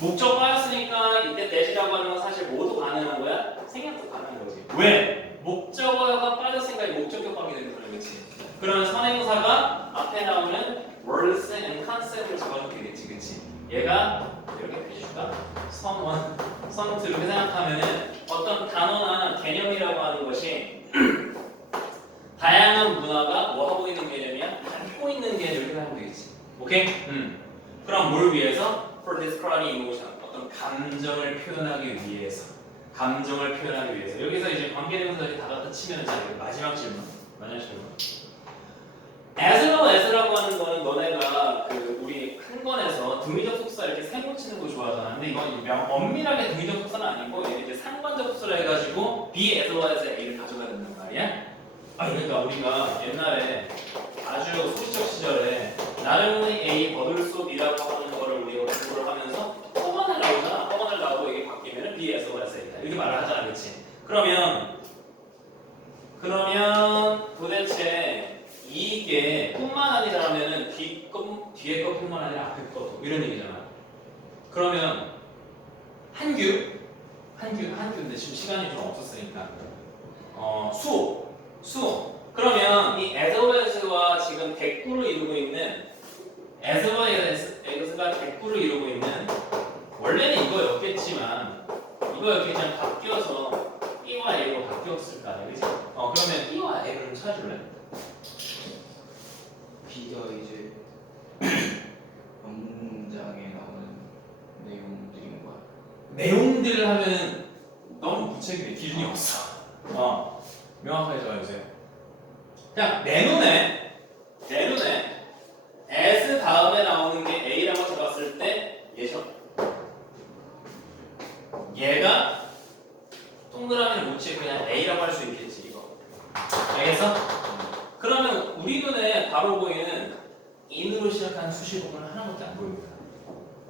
목적 빠졌으니까 이때 대시라고 하는 건 사실 뭐도 가능한 거야? 생략도 가능한 거지. 왜? 목적어가 빠졌으니까 목적격 관계 되는 거야, 그렇지? 그러면 선행사가 앞에 나오는 words and concept을 잡아주면 되겠지, 그렇지? 얘가 이렇게 표시줄까? 선원, 선투 이렇게 생각하면은 어떤 단어나 개념이라고 하는 것이 다양한 문화가 뭐 하고 있는 개념이야? 담고 있는 개념 이렇게 생각하면 되겠지. 오케이? 그럼 뭘 위해서? For describing emotion. 어떤 감정을 표현하기 위해서. 감정을 표현하기 위해서. 여기서 이제 관계대명사들이 다 갖다 치면 자 마지막 질문. as well as라고 하는 거는 너네가 그 우리 한 권에서 등위적 속사 이렇게 세모 치는 거 좋아하잖아. 근데 이건 엄밀하게 등위적 속사는 아니고 이제 상관적 속사로 해가지고 be as well as a를 가져가야 된단 말이야. 그러니까 우리가 옛날에 아주 소시적 시절에 나름의 A 버들속이라고 하는 거를 우리가 공부를 하면서 허건을 나오잖아. 허건을 나오고 이게 바뀌면 be as well as a다 이렇게 말을 하잖아, 그렇지? 그러면 도대체 이게 뿐만 아니라면은 뒤에 것뿐만 아니라 앞에 것도 이런 얘기잖아. 그러면 한규인데 지금 시간이 좀 없었으니까 수호. 그러면 이 as well as와 지금 대꾸를 이루고 있는 as well as가 대꾸를 이루고 있는 원래는 이거였겠지만 바뀌어서 B와 A로 바뀌었을 거 아니야, 그치? 그러면 B와 A를 좀 찾아줄래? B가 이제 문장에 나오는 내용들인 거야. 내용들을 하면 너무 구체적인 기준이 없어. 명확하게 적어주세요. 그냥 내 눈에 as 다음에 나오는 게 A라고 적었을 때 얘가 동그라미를 못 치고 그냥 A라고 할 수 있겠지 이거. 알겠어? 그러면 우리 눈에 바로 보이는 in으로 시작하는 수식어는 하나밖에 안 보입니다.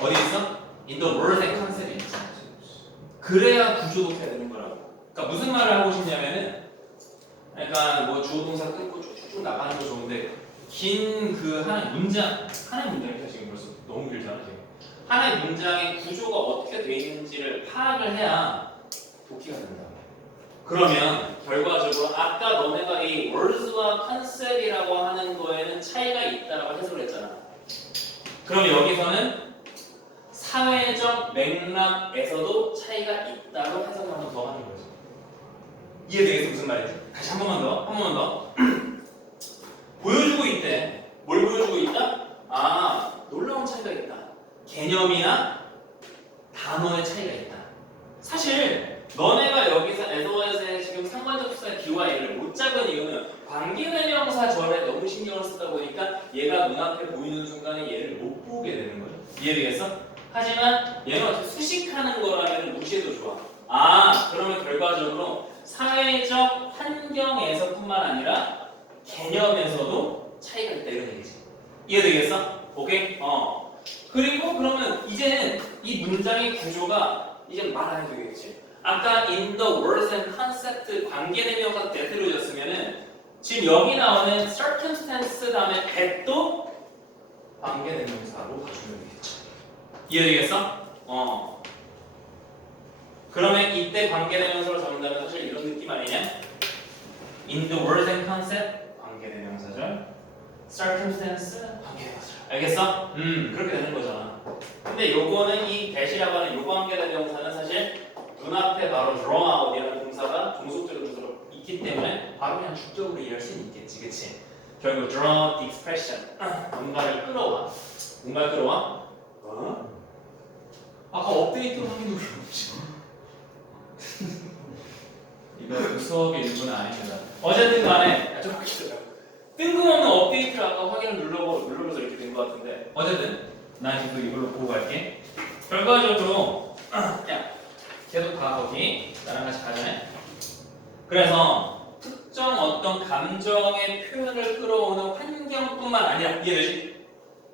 어디 있어? in the words and concept이 있어. 그래야 구조도 해야 되는 거라고. 그러니까 무슨 말을 하고 싶냐면은 그러니까 뭐 주어 동사 끊고 쭉쭉 나가는 거 좋은데 긴 그 하나의 문장이죠. 지금 벌써 너무 길잖아 지금. 하나의 문장의 구조가 어떻게 돼 있는지를 파악을 해야 독해가 된다. 그러면 결과적으로 아까 너네가 이 words와 concept이라고 하는 거에는 차이가 있다라고 해석을 했잖아. 그럼 여기서는 사회적 맥락에서도 차이가 있다고 해석을 한 번 더 하는 거죠. 이해되겠어? 무슨 말인지? 다시 한 번만 더. 보여주고 있대. 뭘 보여주고 있다? 놀라운 차이가 있다. 개념이나 단어의 차이가 있다. 사실 너네가 여기서 as well as에 지금 상관적 수사의 D와 A를 못 잡은 이유는 관계대명사 절에 너무 신경을 쓰다 보니까 얘가 눈앞에 보이는 순간에 얘를 못 보게 되는 거죠. 이해되겠어? 하지만 얘는 어떻게 수식하는 거라면 무시해도 좋아. 그러면 결과적으로 사회적 환경에서뿐만 아니라 개념에서도 차이가 있다 이런 얘기지. 이해되겠어? 오케이? 그리고 그러면 이제는 이 문장의 구조가 이제 말 안 해도 되겠지. 아까 in the words and concept 관계대명사 that로 줬으면은 지금 여기 나오는 circumstance 다음에 that도 관계대명사로 봐주면 되겠죠. 이해되겠어? 그러면 이때 관계대명사로 잡는다면 사실 이런 느낌 아니냐? In the words and concept 관계대명사죠. circumstance 관계대명사. 알겠어? 그렇게 되는 거잖아. 근데 요거는 이 that이라고 하는 요 관계대명사는 사실 눈앞에 바로 draw out이라는 동사가 종속적인 동사로 있기 때문에 바로 그냥 축적으로 이해할 수는 있겠지, 그치? 결국 draw the expression 뭔가를 끌어와. 뭔가를 끌어와? 아까 업데이트 확인 눌렀지. 이거 수업의 일부는 아닙니다. 어쨌든 간에 좀 기다려. 뜬금없는 업데이트를 아까 확인을 눌러서 이렇게 된 것 같은데 어쨌든 난 지금 이걸로 보고 갈게. 결과적으로 야 계속 가 거기 나랑 같이 가자네. 그래서 특정 어떤 감정의 표현을 끌어오는 환경뿐만 아니라 이해되지?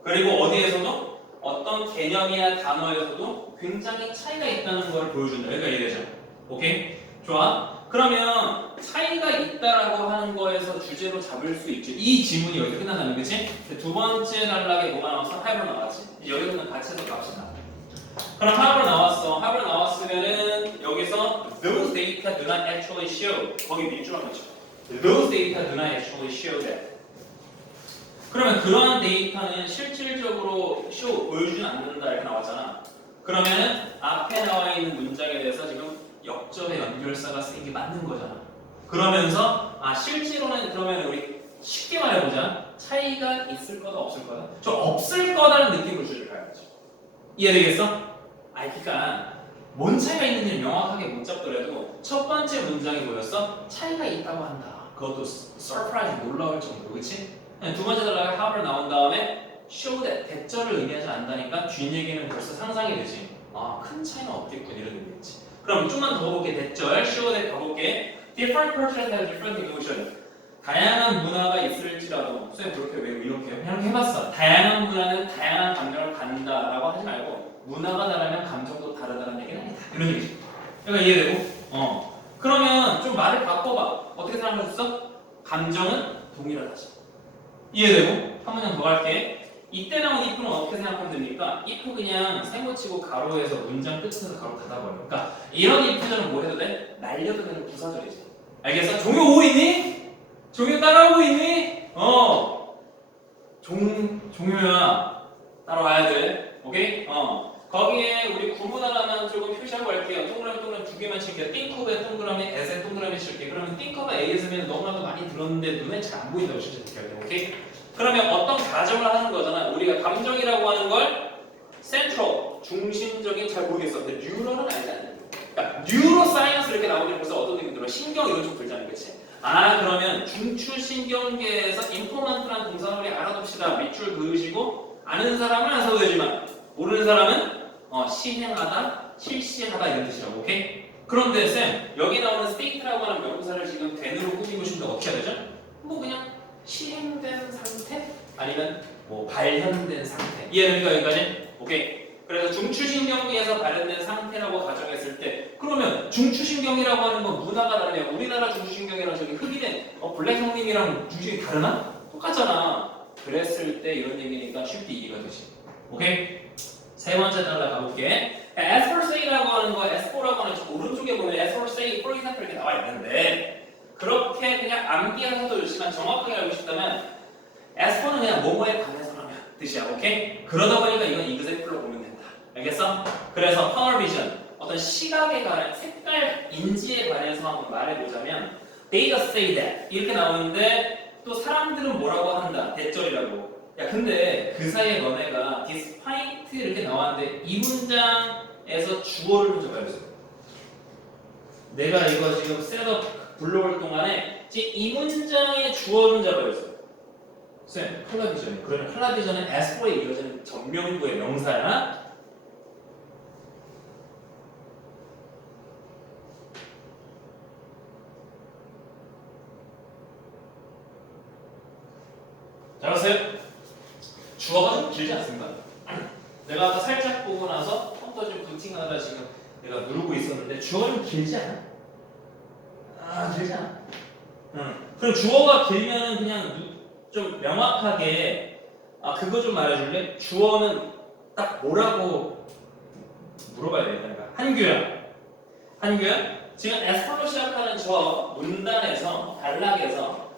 그리고 어디에서도 어떤 개념이나 단어에서도 굉장히 차이가 있다는 걸 보여준다. 그러니까 이해되죠? 오케이? 좋아. 그러면 차이가 있다라고 하는 거에서 주제로 잡을 수 있죠. 이 지문이 여기서 끝난다는 거지? 두 번째 단락에 뭐가 나왔어? 하이브로 나왔지? 여기서는 같이 해서 갑시다. 그럼 하이브로 나왔어. 하이브로 나왔으면은 여기서 those data do not actually show. 거기 밑줄만 넣죠. those data do not actually show that. 그러면 그러한 데이터는 실질적으로 보여주진 않는다 이렇게 나왔잖아. 그러면은 앞에 나와 있는 문장에 대해서 지금 역접의 연결사가 쓰인 게 맞는 거잖아. 그러면서 실제로는 그러면 우리 쉽게 말해보자. 차이가 있을 거다 없을 거다? 저 없을 거다라는 느낌을 주실 거야. 이해되겠어? 그러니까 뭔 차이가 있는지 명확하게 못 잡더라도 첫 번째 문장이 뭐였어? 차이가 있다고 한다. 그것도 서프라이즈 놀라울 정도로, 그렇지? 두 번째 단락에 have를 나온 다음에 show that 대절을 의미하지 않는다니까 뒷얘기는 벌써 상상이 되지. 큰 차이는 없겠군 이런 의미겠지. 그럼 좀만 더 가볼게. 대절 show that 가볼게. different cultures have different emotion. 다양한 문화가 있을지라도 선생님 그렇게 왜 이렇게 그냥 해봤어. 다양한 문화는 다양한 감정을 갖는다라고 하지 말고 문화가 다르면 감정도 다르다는 얘기는 아니다. 이런 얘기지. 그러니까 이해되고? 그러면 좀 말을 바꿔봐. 어떻게 생각하셨어? 감정은 동일하다지. 이해되고? 한 문장 더 갈게. 이때 나온 if는 어떻게 생각하면 됩니까? if 그냥 세모치고 가로에서 문장 끝에서 가로 닫아버려. 그러니까 이런 if들은 뭐 해도 돼? 날려도 되는 부사절이지. 알겠어? 종효 오고 있니? 종효 따라오고 있니? 종효야 따라와야 돼. 오케이? 거기에 우리 구분 하나만 조금 표시하고 갈게요. 동그라미 두 개만 칠게요. think of에 동그라미, as에 동그라미 칠게요. 그러면 think of A에서는 너무나도 많이 들었는데 눈에 잘 안 보인다고 실제 느껴야 돼. 오케이? 그러면 어떤 가정을 하는 거잖아. 우리가 감정이라고 하는 걸 central, 중심적인 잘 모르겠어. 근데 뉴로는 알잖아. 그러니까 뉴로 사이언스 이렇게 나오면 벌써 어떤 느낌 들어? 신경 이런 쪽 들잖아. 그치? 그러면 중추신경계에서 인포먼트라는 동사를 우리 알아둡시다. 밑줄 그으시고 아는 사람은 안 써도 되지만 모르는 사람은 시행하다, 실시하다 이런 뜻이라고. 오케이? 그런데 쌤 여기 나오는 state라고 하는 명사를 지금 then으로 꾸미고 싶은데 어떻게 해야 되죠? 뭐 그냥 시행된 상태? 아니면 뭐 발현된 상태? 이해되니까 여기까지? 오케이. 그래서 중추신경계에서 발현된 상태라고 가정했을 때 그러면 중추신경이라고 하는 건 문화가 다르면 우리나라 중추신경이랑 저기 흑인의 블랙 형님이랑 중추신경이 다르나? 똑같잖아. 그랬을 때 이런 얘기니까 쉽게 이해가 되지. 오케이? 세 번째 단락 가볼게. as for say라고 하는 거, as for라고 하는 저 오른쪽에 보면 as for say, for example 이렇게 나와 있는데 그렇게 그냥 암기하셔도 좋지만 정확하게 알고 싶다면 as for는 그냥 뭐뭐에 관해서라면 뜻이야. 오케이? 그러다 보니까 이건 example로 보면 된다. 알겠어? 그래서 color vision, 어떤 시각에 관한 색깔 인지에 관해서 한번 말해보자면 they just say that 이렇게 나오는데 또 사람들은 뭐라고 한다. 대절이라고. 야 근데 그 사이에 너네가 despite 이렇게 나왔는데 이 문장에서 주어를 먼저 봐야겠어. 내가 이거 지금 셋업 불러올 동안에 지금 이 문장의 주어를 잡아야겠어. 쌤, 컬러비전이. 그러면 컬러비전은 as for에 이루어지는 전명구의 명사야. 잘하세요. 주어가 좀 길지 않습니다. 내가 아까 살짝 보고 나서 컴퓨터 좀 부팅하다 지금 내가 누르고 있었는데 주어가 좀 길지 않아? 길지 않아? 그럼 주어가 길면은 그냥 좀 명확하게 그거 좀 말해줄래? 주어는 딱 뭐라고 물어봐야 되겠다. 한규야? 지금 S로 시작하는 저 문단에서 단락에서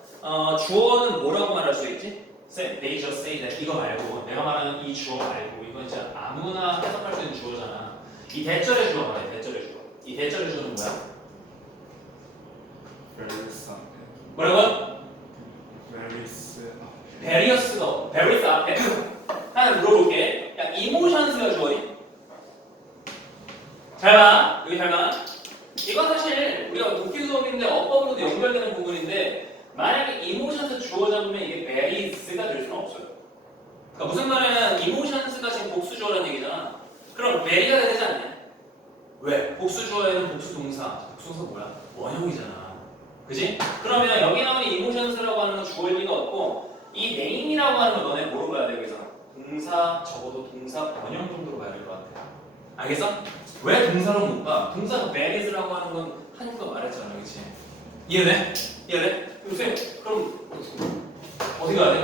주어는 뭐라고 말할 수 있지? They just say that 이거 말고 내가 말하는 이 주어 말고 이건 진짜 아무나 해석할 수 있는 주어잖아. 이 대절의 주어 말해. 대절의 주어. 이 대절의 주어는 뭐야? 뭐라고? various 앞에 하나 물어볼게. 야, emotions가 주어니? 잘 봐. 여기 잘 봐. 이건 사실 우리가 독일 수업인데 어법으로도 연결되는 부분인데 만약에 emotions 주어 잡으면 이게 various가 될 수는 없어요. 그러니까 무슨 말이냐면 emotions가 지금 복수 주어라는 얘기잖아. 그럼 very가 되지 않냐? 왜? 복수 주어에는 복수 동사. 복수 동사 뭐야? 원형이잖아. 그지? 그러면 여기 나오는 emotions라고 하는 건 주어일 리가 없고 이 name이라고 하는 건 너네 뭐로 봐야 돼? 여기서 동사 적어도 동사 원형 정도로 봐야 될 것 같아. 알겠어? 왜 동사로 못 봐? 동사가 various라고 하는 건 한국어 말했잖아, 그렇지? 이해돼? 선생님, 그럼 어디 가야 돼?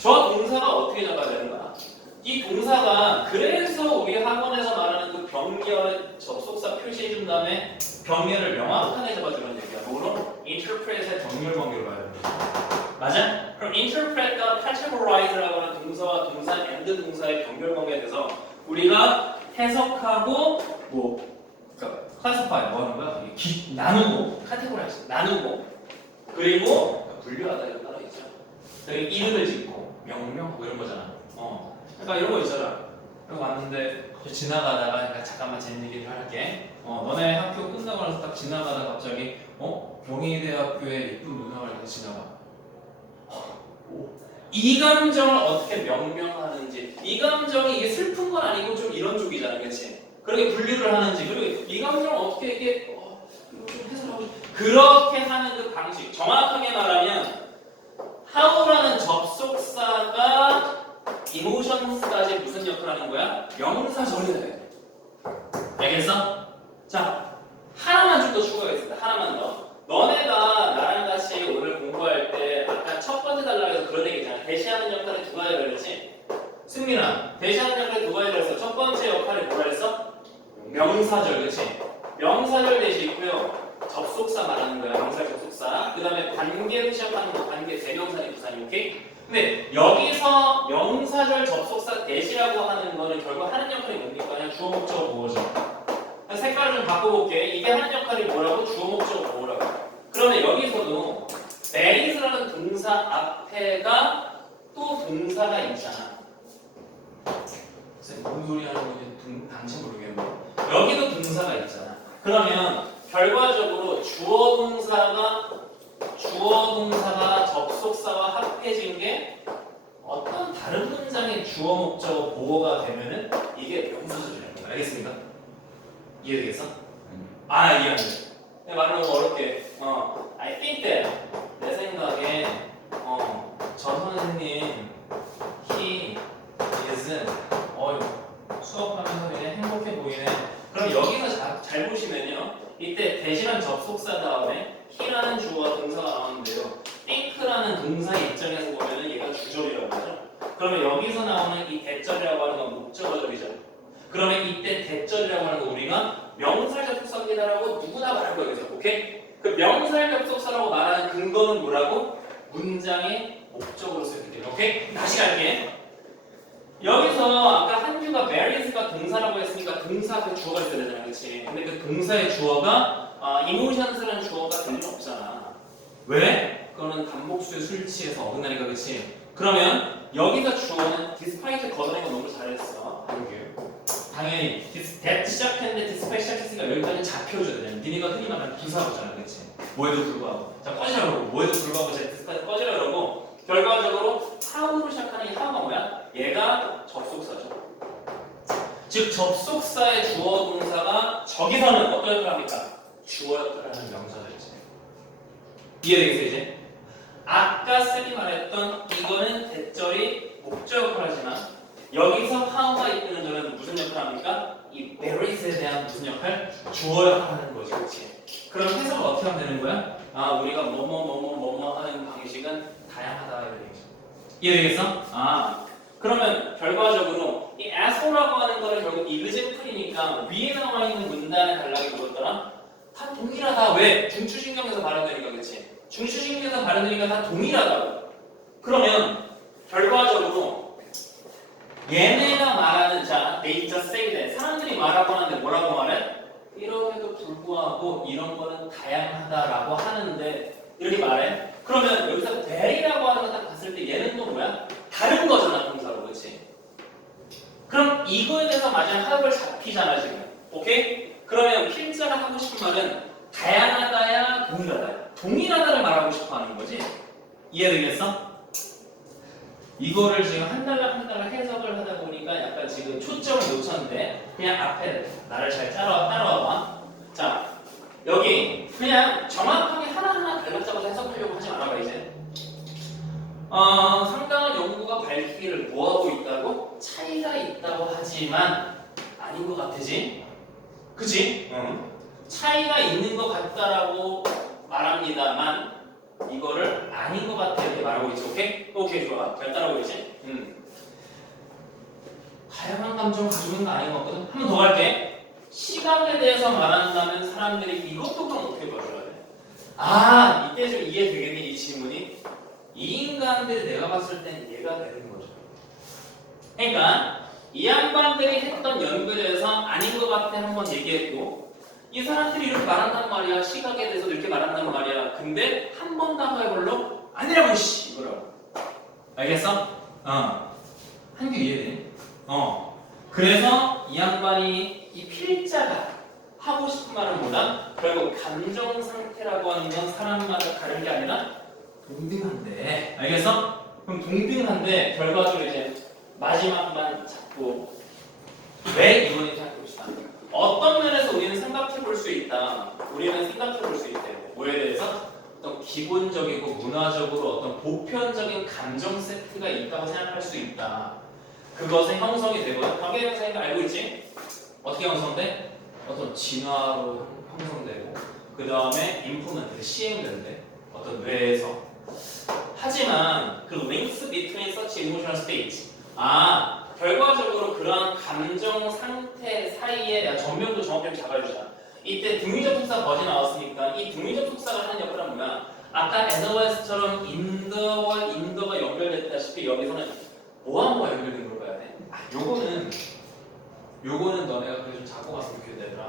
저 동사가 어떻게 잡아야 되는 거야? 이 동사가 그래서 우리 학원에서 말하는 그 병렬 접속사 표시해준 다음에 병렬을 명확하게 잡아주는 얘기야. 뭐로? interpret의 병렬 관계로 봐야 되는 거야. 맞아? 그럼 interpret과 categorize라고 하는 동사와 동사 and 동사의 병렬 관계에 대해서 우리가 해석하고 그러니까 classify 뭐 하는 거야? 나누고 categorize 나누고 그리고 분류하다 이런 단어 있죠. 여기 이름을 짓고 명명하고 이런 거잖아. 그러니까 이런 거 있잖아. 그래서 왔는데 지나가다가 그러니까 잠깐만 재밌는 얘기를 할게. 너네 학교 끝나고 나서 딱 지나가다가 갑자기 경희대학교에 예쁜 누나가 이렇게 지나가. 이 감정을 어떻게 명명하는지, 이 감정이 이게 슬픈 건 아니고 좀 이런 쪽이잖아, 그렇지? 그렇게 분류를 하는지, 그리고 이 감정을 어떻게 이게 좀 해석하고 그렇게 하는 그 방식, 정확하게 말하면 how라는 접속사가 emotions까지 무슨 역할을 하는 거야? 명사절이 돼야 돼. 알겠어? 자, 하나만 좀 더 추가하겠습니다. 하나만 더. 너네가 나랑 같이 오늘 공부할 때 아까 첫 번째 단락에서 그런 얘기잖아. 대시하는 역할을 두 가지라 그랬지? 승민아, 대시하는 역할을 두 가지라 했어. 첫 번째 역할이 뭐라 했어? 명사절, 그렇지? 명사절 대시 있고요. 접속사 말하는 거야. 명사 접속사. 그 다음에 관계로 시작하는 거, 관계 대명사니 부사니, 오케이? 근데 여기서 명사절 접속사 대시라고 하는 거는 결국 하는 역할이 뭡니까? 그냥 주어 목적어 보호죠. 색깔을 좀 바꿔볼게. 이게 하는 역할이 뭐라고? 주어 목적어 보호라고. 그러면 여기서도 vary라는 동사 앞에가 또 동사가 있잖아. 뭔 소리 하는 건지 당신 모르겠는데 여기도 동사가 있잖아. 그러면 결과적으로 주어 동사가 접속사와 합해진 게 어떤 다른 문장의 주어 목적어 보호가 되면은 이게 명사절이라는 거야. 알겠습니까? 이해되겠어? 이해 안 돼. 말을 너무 어렵게. I think that 내 생각에 저 선생님 he isn't 수업하면서 그냥 행복해 보이네. 그럼 여기서 잘 보시면요. 이때 대신한 접속사 다음에 he라는 주어와 동사가 나오는데요. think라는 동사의 입장에서 보면은 얘가 주절이라고 하죠. 그러면 여기서 나오는 이 대절이라고 하는 건 목적어절이죠. 그러면 이때 대절이라고 하는 거 우리가 명사 접속사입니다라고 누구나 말할 거예요. 그래서 오케이? 그 명사 접속사라고 말하는 근거는 뭐라고? 문장의 목적으로 쓰였기 때문에. 오케이? 다시 갈게. 여기서 아까 한규가 various가 동사라고 했으니까 동사 그 주어가 있어야 되잖아, 그렇지? 근데 그 동사의 주어가 emotions라는 주어가 될 리는 없잖아. 왜? 그거는 반복수의 술취에서 어긋나니까, 그렇지? 그러면 여기서 주어는 despite 걷어낸 거 너무 잘했어. 당연히 that 시작했는데 despite 시작했으니까 여기까지 잡혀줘야 되잖아. 니네가 흔히 말하는 부사구잖아, 그렇지? 뭐에도 불구하고 자 꺼지라 그러고 뭐에도 불구하고 자 despite 꺼지라 그러고 결과적으로 how로 시작하는 이 how가 뭐야? 얘가 접속사죠. 즉 접속사의 주어 동사가 저기서는 어떤 역할을 합니까? 주어 역할을 하는 명사들이지. 이해되겠어요 이제? 아까 쌤이 말했던 이거는 대절이 목적 역할을 하지만 여기서 how가 이끄는 저는 무슨 역할을 합니까? 이 berries에 대한 무슨 역할? 주어야 하는 거지, 그렇지? 그럼 해석을 어떻게 하면 되는 거야? 아, 우리가 뭐뭐 하는 방식은 다양하다 이런 얘기죠. 이해되겠어? 아, 그러면 결과적으로 이 asshole,라고 하는 거는 결국 example이니까 위에 나와 있는 문단의 단락이 뭐였더라? 다 동일하다. 왜? 중추신경에서 발현되니까, 그렇지? 중추신경에서 발현되니까 다 동일하다고. 그러면 결과적으로 얘네가 말하는 자, they just say that 사람들이 말하고 하는데 뭐라고 말해? 이럼에도 불구하고 이런 거는 다양하다라고 하는데 이렇게 말해? 그러면 여기서 there이라고 하는 거 딱 봤을 때 얘는 또 뭐야? 다른 거잖아, 동사로, 그렇지? 그럼 이거에 대해서 마지막 하역을 잡히잖아, 지금. 오케이? 그러면 필자가 하고 싶은 말은 다양하다야, 동일하다야? 동일하다를 말하고 싶어 하는 거지? 이해되겠어? 이거를 지금 한 달락 해석을 하다 보니까 약간 지금 초점을 놓쳤는데 그냥 앞에 나를 잘 따라와봐. 자, 여기 그냥 정확하게 하나하나 달락 잡아서 해석하려고 하지 말아봐, 이제. 상당한 연구가 밝히기를 뭐하고 있다고? 차이가 있다고 하지만 아닌 것 같으지? 그치? 차이가 있는 것 같다라고 말합니다만 이거를 아닌 것 같아 이렇게 말하고 있지. 오케이? 오케이, 좋아. 잘 따라오고 있지? 다양한 감정 가지고 있는 거 아닌 것 같거든? 한 번 더 갈게. 시각에 대해서 말한다면 사람들이 이것도 그럼 어떻게 봐줘야 돼? 아, 이때 좀 이해되겠니? 이 질문이? 이 인간들 내가 봤을 땐 얘가 되는 거죠. 그러니까 이 양반들이 했던 연구에서 아닌 것 같아 한번 얘기했고 이 사람들이 이렇게 말한단 말이야. 시각에 대해서 이렇게 말한단 말이야. 근데 한 번 더 해볼로 아니라고 씨 이거라고. 알겠어? 한개 이해되니? 그래서 이 양반이 이 필자가 하고 싶은 말은 뭐다? 결국 감정 상태라고 하는 건 사람마다 다른 게 아니라 동등한데. 알겠어? 그럼 동등한데 결과적으로 이제 마지막만 잡고 왜 이번에 생각해봅시다. 어떤 면에서 우리는 생각해 볼 수 있다. 우리는 생각해 볼 수 있대요. 뭐에 대해서? 어떤 기본적이고 문화적으로 어떤 보편적인 감정 세트가 있다고 생각할 수 있다. 그것의 형성이 되거든. 관계 형성인 거 알고 있지? 어떻게 형성돼? 어떤 진화로 형성되고 그 다음에 인프멘트, 시행된대. 어떤 뇌에서. 하지만 그 links between such emotional states. 결과적으로 그러한 감정 상태 사이에 내가 전면도 정확하게 잡아주자. 이때 등위적 속사 버지 나왔으니까 이 등위적 속사가 하는 역할은 뭐야? 아까 에더웨스처럼 인더가 연결됐다시피 여기서는 뭐와 연결된 걸 봐야 돼? 요거는 너네가 그래 좀 잡고 갔으면 좋겠다.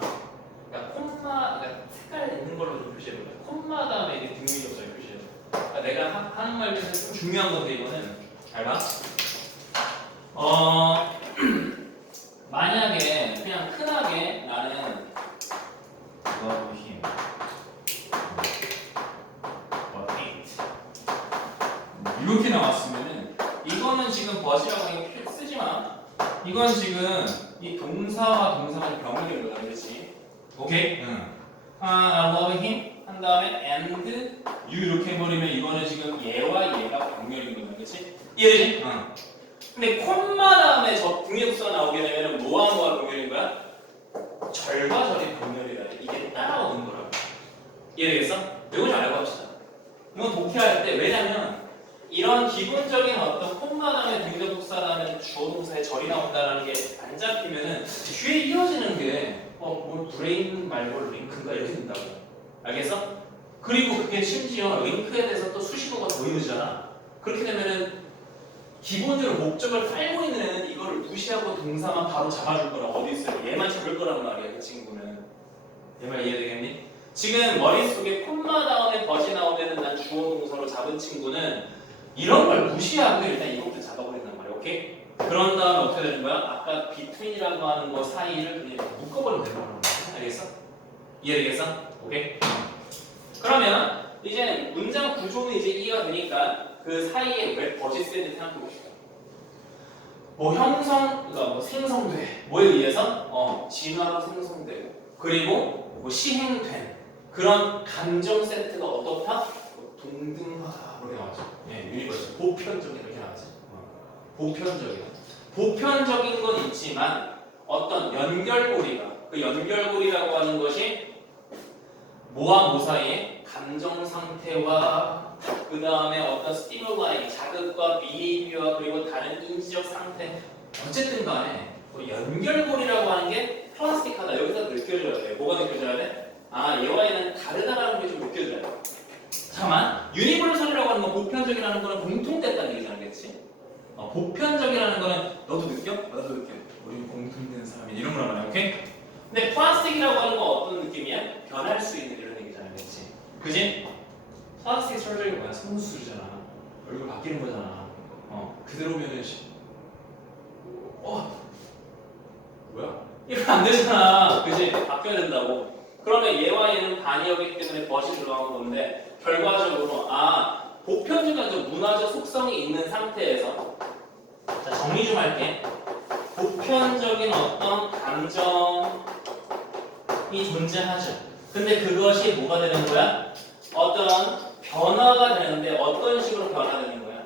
그러니까 그러니까 색깔 있는 걸로 좀 표시해볼래. 콤마 다음에 이게 등위적 속사를 표시해줘. 그러니까 내가 하는 말 중에서 좀 중요한 건데 이거는 잘 봐. 만약에 그냥 흔하게 나는 love him. 이렇게 나왔으면은 이거는 지금 버시라고 하는 거 쓰지 마. 이건 지금 이 동사와 동사가 병렬인 거다, 그렇지? 오케이? I love him 한 다음에 and you 이렇게 해버리면 이거는 지금 얘와 얘가 병렬인 거다, 그렇지? 이해되지? 근데 콤마 다음에 저 등역수가 나오게 되면 뭐와 뭐가 병렬인 거야? 절과 절이 병렬이다. 이게 따라오는 거라고. 이해되겠어? 이거 좀 알고 합시다. 이건 독해할 때 왜냐면 이런 기본적인 어떤 콤마 다음에 등역수가 다음에 주어 동사에 절이 나온다는 게 안 잡히면은 뒤에 이어지는 게 뭐 브레인 말고 링크인가 이렇게 된다고. 알겠어? 그리고 그게 심지어 링크에 대해서 또 수식어가 보이잖아. 그렇게 되면은 기본적으로 목적을 깔고 있는 애는 이거를 무시하고 동사만 바로 잡아줄 거라. 어디 있어요? 얘만 잡을 거란 말이야, 그 친구는. 얘 말 이해되겠니? 지금 머릿속에 콤마 다음에 버지 나오면은 난 주어 동사로 잡은 친구는 이런 걸 무시하고 일단 이것부터 잡아버린단 말이야. 오케이? 그런 다음에 어떻게 되는 거야? 아까 between이라고 하는 거 사이를 그냥 이렇게 묶어버리면 되는 거야. 알겠어? 이해되겠어? 오케이? 그러면 이제 문장 구조는 이제 이해가 되니까 그 사이에 왜 버지 쓰는지 생각해봅시다. 뭐 그러니까 뭐 생성돼. 뭐에 의해서? 진화로 생성되고 그리고 뭐 시행된 그런 감정 세트가 어떻다? 뭐 동등하다. 이렇게 나왔죠. 예, 유니버스. 보편적인 이렇게 나왔죠. 보편적인 건 있지만 어떤 연결고리가 그 연결고리라고 하는 것이 뭐와 뭐 사이에 감정 상태와 그 다음에 어떤 스티뮬라이 자극과 비헤이비어 그리고 다른 인지적 상태 어쨌든 간에 그 연결고리라고 하는 게 플라스틱하다. 여기서 느껴져야 돼. 뭐가 느껴져야 돼? 아 얘와 얘는 다르다라는 게 좀 느껴져야 돼. 잠깐만 유니버설이라고 하는 건 보편적이라는 거는 공통됐다는 얘기잖아. 그렇지? 보편적이라는 거는 너도 느껴? 나도 느껴. 우리는 공통되는 사람이 이런 거란 말이야. 오케이? 근데 플라스틱이라고 하는 건 어떤 느낌이야? 변할 수 있는 이런 얘기잖아. 그렇지? 그지? 플라스틱 설정이 뭐야? 성수술이잖아. 얼굴 바뀌는 거잖아. 그대로면은 뭐야? 이러면 안 되잖아. 그지? 바뀌어야 된다고. 그러면 얘와 얘는 반이었기 때문에 벗이 들어간 건데 결과적으로 보편적인 문화적 속성이 있는 상태에서 자 정리 좀 할게. 보편적인 어떤 감정이 존재하죠. 근데 그것이 뭐가 되는 거야? 어떤 변화가 되는데 어떤 식으로 변화되는 거야?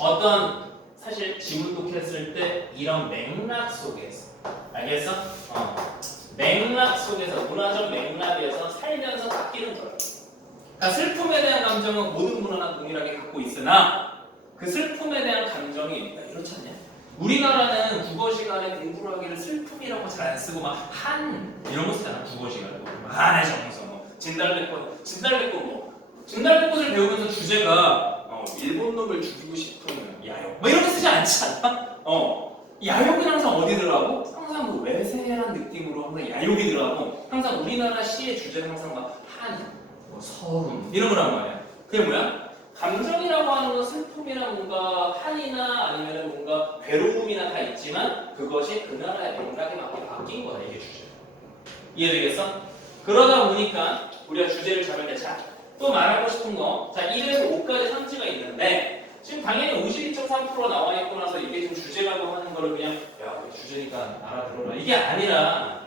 어떤 사실 지문독했을 때 이런 맥락 속에서 알겠어? 맥락 속에서 문화적 맥락에서 살면서 바뀌는 거야. 그러니까 슬픔에 대한 감정은 모든 문화나 동일하게 갖고 있으나 그 슬픔에 대한 감정이 이렇지 않냐? 우리나라는 국어 시간에 공부를 하기를 슬픔이라고 잘 안 쓰고 막 한 이런 거 쓰잖아. 국어 시간에 한의 정서 진달래꽃을 배우면서 주제가 일본 놈을 죽이고 싶은 야욕 뭐 이렇게 쓰지 않지 않아? 야욕은 항상 어디 들어가고 항상 그 외세한 느낌으로 항상 야욕이 들어가고 항상 우리나라 시의 주제는 항상 막 한, 서름 이런 거란 말이야. 그게 뭐야? 감정이라고 하는 건 슬픔이나 뭔가 한이나 아니면 뭔가 괴로움이나 다 있지만 그것이 그 나라의 맥락에 맞게 바뀐 거다. 이게 주제. 이해되겠어? 그러다 보니까 우리가 주제를 잡을 때 또 말하고 싶은 거 자 1에서 5까지 성지가 있는데 지금 당연히 52.3% 나와 있고 나서 이게 지금 주제라고 하는 거를 그냥 야 주제니까 알아들어라 이게 아니라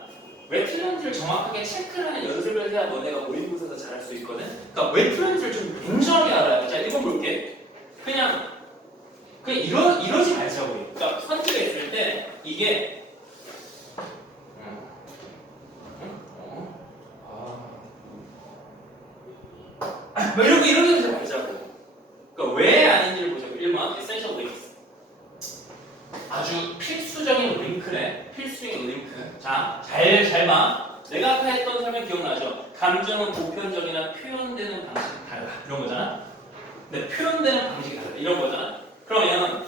왜 틀렸는지를 정확하게 체크하는 연습을 해야 너네가 모의고사에서 잘할 수 있거든. 그러니까 왜 틀렸는지를 좀 냉정하게 알아야 돼. 자 읽어볼게. 그냥 이러지 말자고. 그러니까 선지가 있을 때 이게 이렇게 하지 말자고. 그러니까 왜 아닌지를 보자고. 1번 essential links. 아주 필수적인 링크래. 필수적인 링크. 자, 잘 봐. 내가 아까 했던 설명 기억나죠? 감정은 보편적이나 표현되는 방식이 달라. 이런 거잖아. 근데 표현되는 방식이 달라. 이런 거잖아. 그러면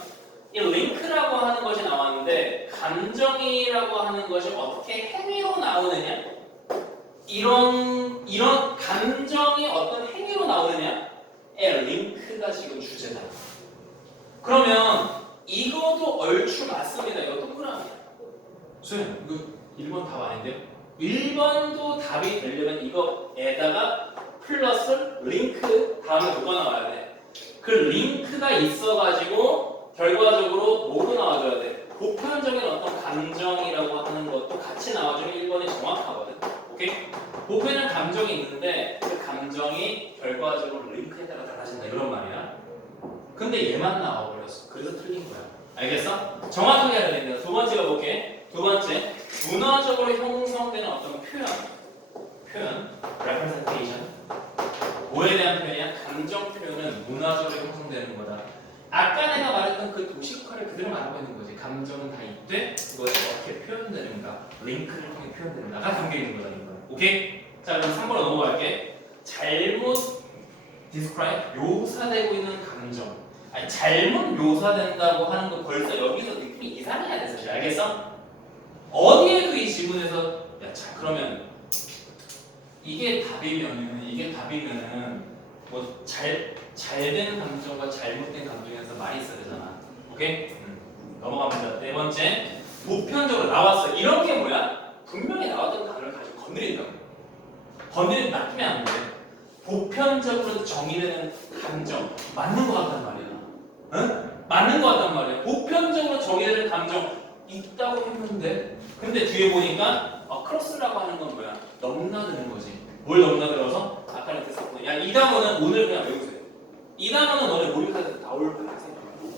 이 링크라고 하는 것이 나왔는데 감정이라고 하는 것이 어떻게 행위로 나오느냐? 이런 감정이 어떤 행위로 나오느냐의 링크가 지금 주제다. 그러면 이것도 얼추 맞습니다. 이거 동그라미야. 선생님, 이거 1번 답 아닌데요? 1번도 답이 되려면 이거에다가 플러스 링크 다음에 뭐가 나와야 돼? 그 링크가 있어가지고 결과적으로 뭐로 나와줘야 돼? 보편적인 어떤 감정이라고 하는 것도 같이 나와주면 1번이 정확하거든. 오케이? 보편은 감정이 있는데 그 감정이 결과적으로 링크에 따라 달라진다 이런 말이야. 근데 얘만 나와버렸어. 그래서 틀린 거야. 알겠어? 정확하게 해야 되는데 두 번째가 볼게. 두 번째, 문화적으로 형성되는 어떤 표현 representation 뭐에 대한 표현이야? 감정 표현은 문화적으로 형성되는 거다. 아까 내가 말했던 그 도식화를 그대로 말하고 있는 거지. 감정은 다 있되 그것이 어떻게 표현되는가 링크를 통해 표현되는가가 담겨있는 거다. 오케이? 자 그럼 3번으로 넘어갈게. 잘못 describe 묘사되고 있는 감정. 아니 잘못 묘사된다고 하는 거 벌써 여기서 느낌이 이상해야 돼 사실. 알겠어? 어디에 그 이 지문에서 자 그러면 이게 답이면은 뭐 잘된 감정과 잘못된 감정에서 말이 있어야 되잖아. 오케이? 넘어갑니다. 네 번째 보편적으로 나왔어. 이런 게 뭐야? 분명히 나왔던 단어를 가지고 건드린다고. 낚이면 안 돼. 보편적으로 정의되는 감정 맞는 것 같단 말이야. 응? 맞는 것 같단 말이야. 보편적으로 정의되는 감정 있다고 했는데 근데 뒤에 보니까 크로스라고 하는 건 뭐야? 넘나드는 거지. 뭘 넘나들어서? 아까 했었구나. 야 이 단어는 오늘 그냥 외우세요. 이 단어는 너네 모의고사에서 나올 거야.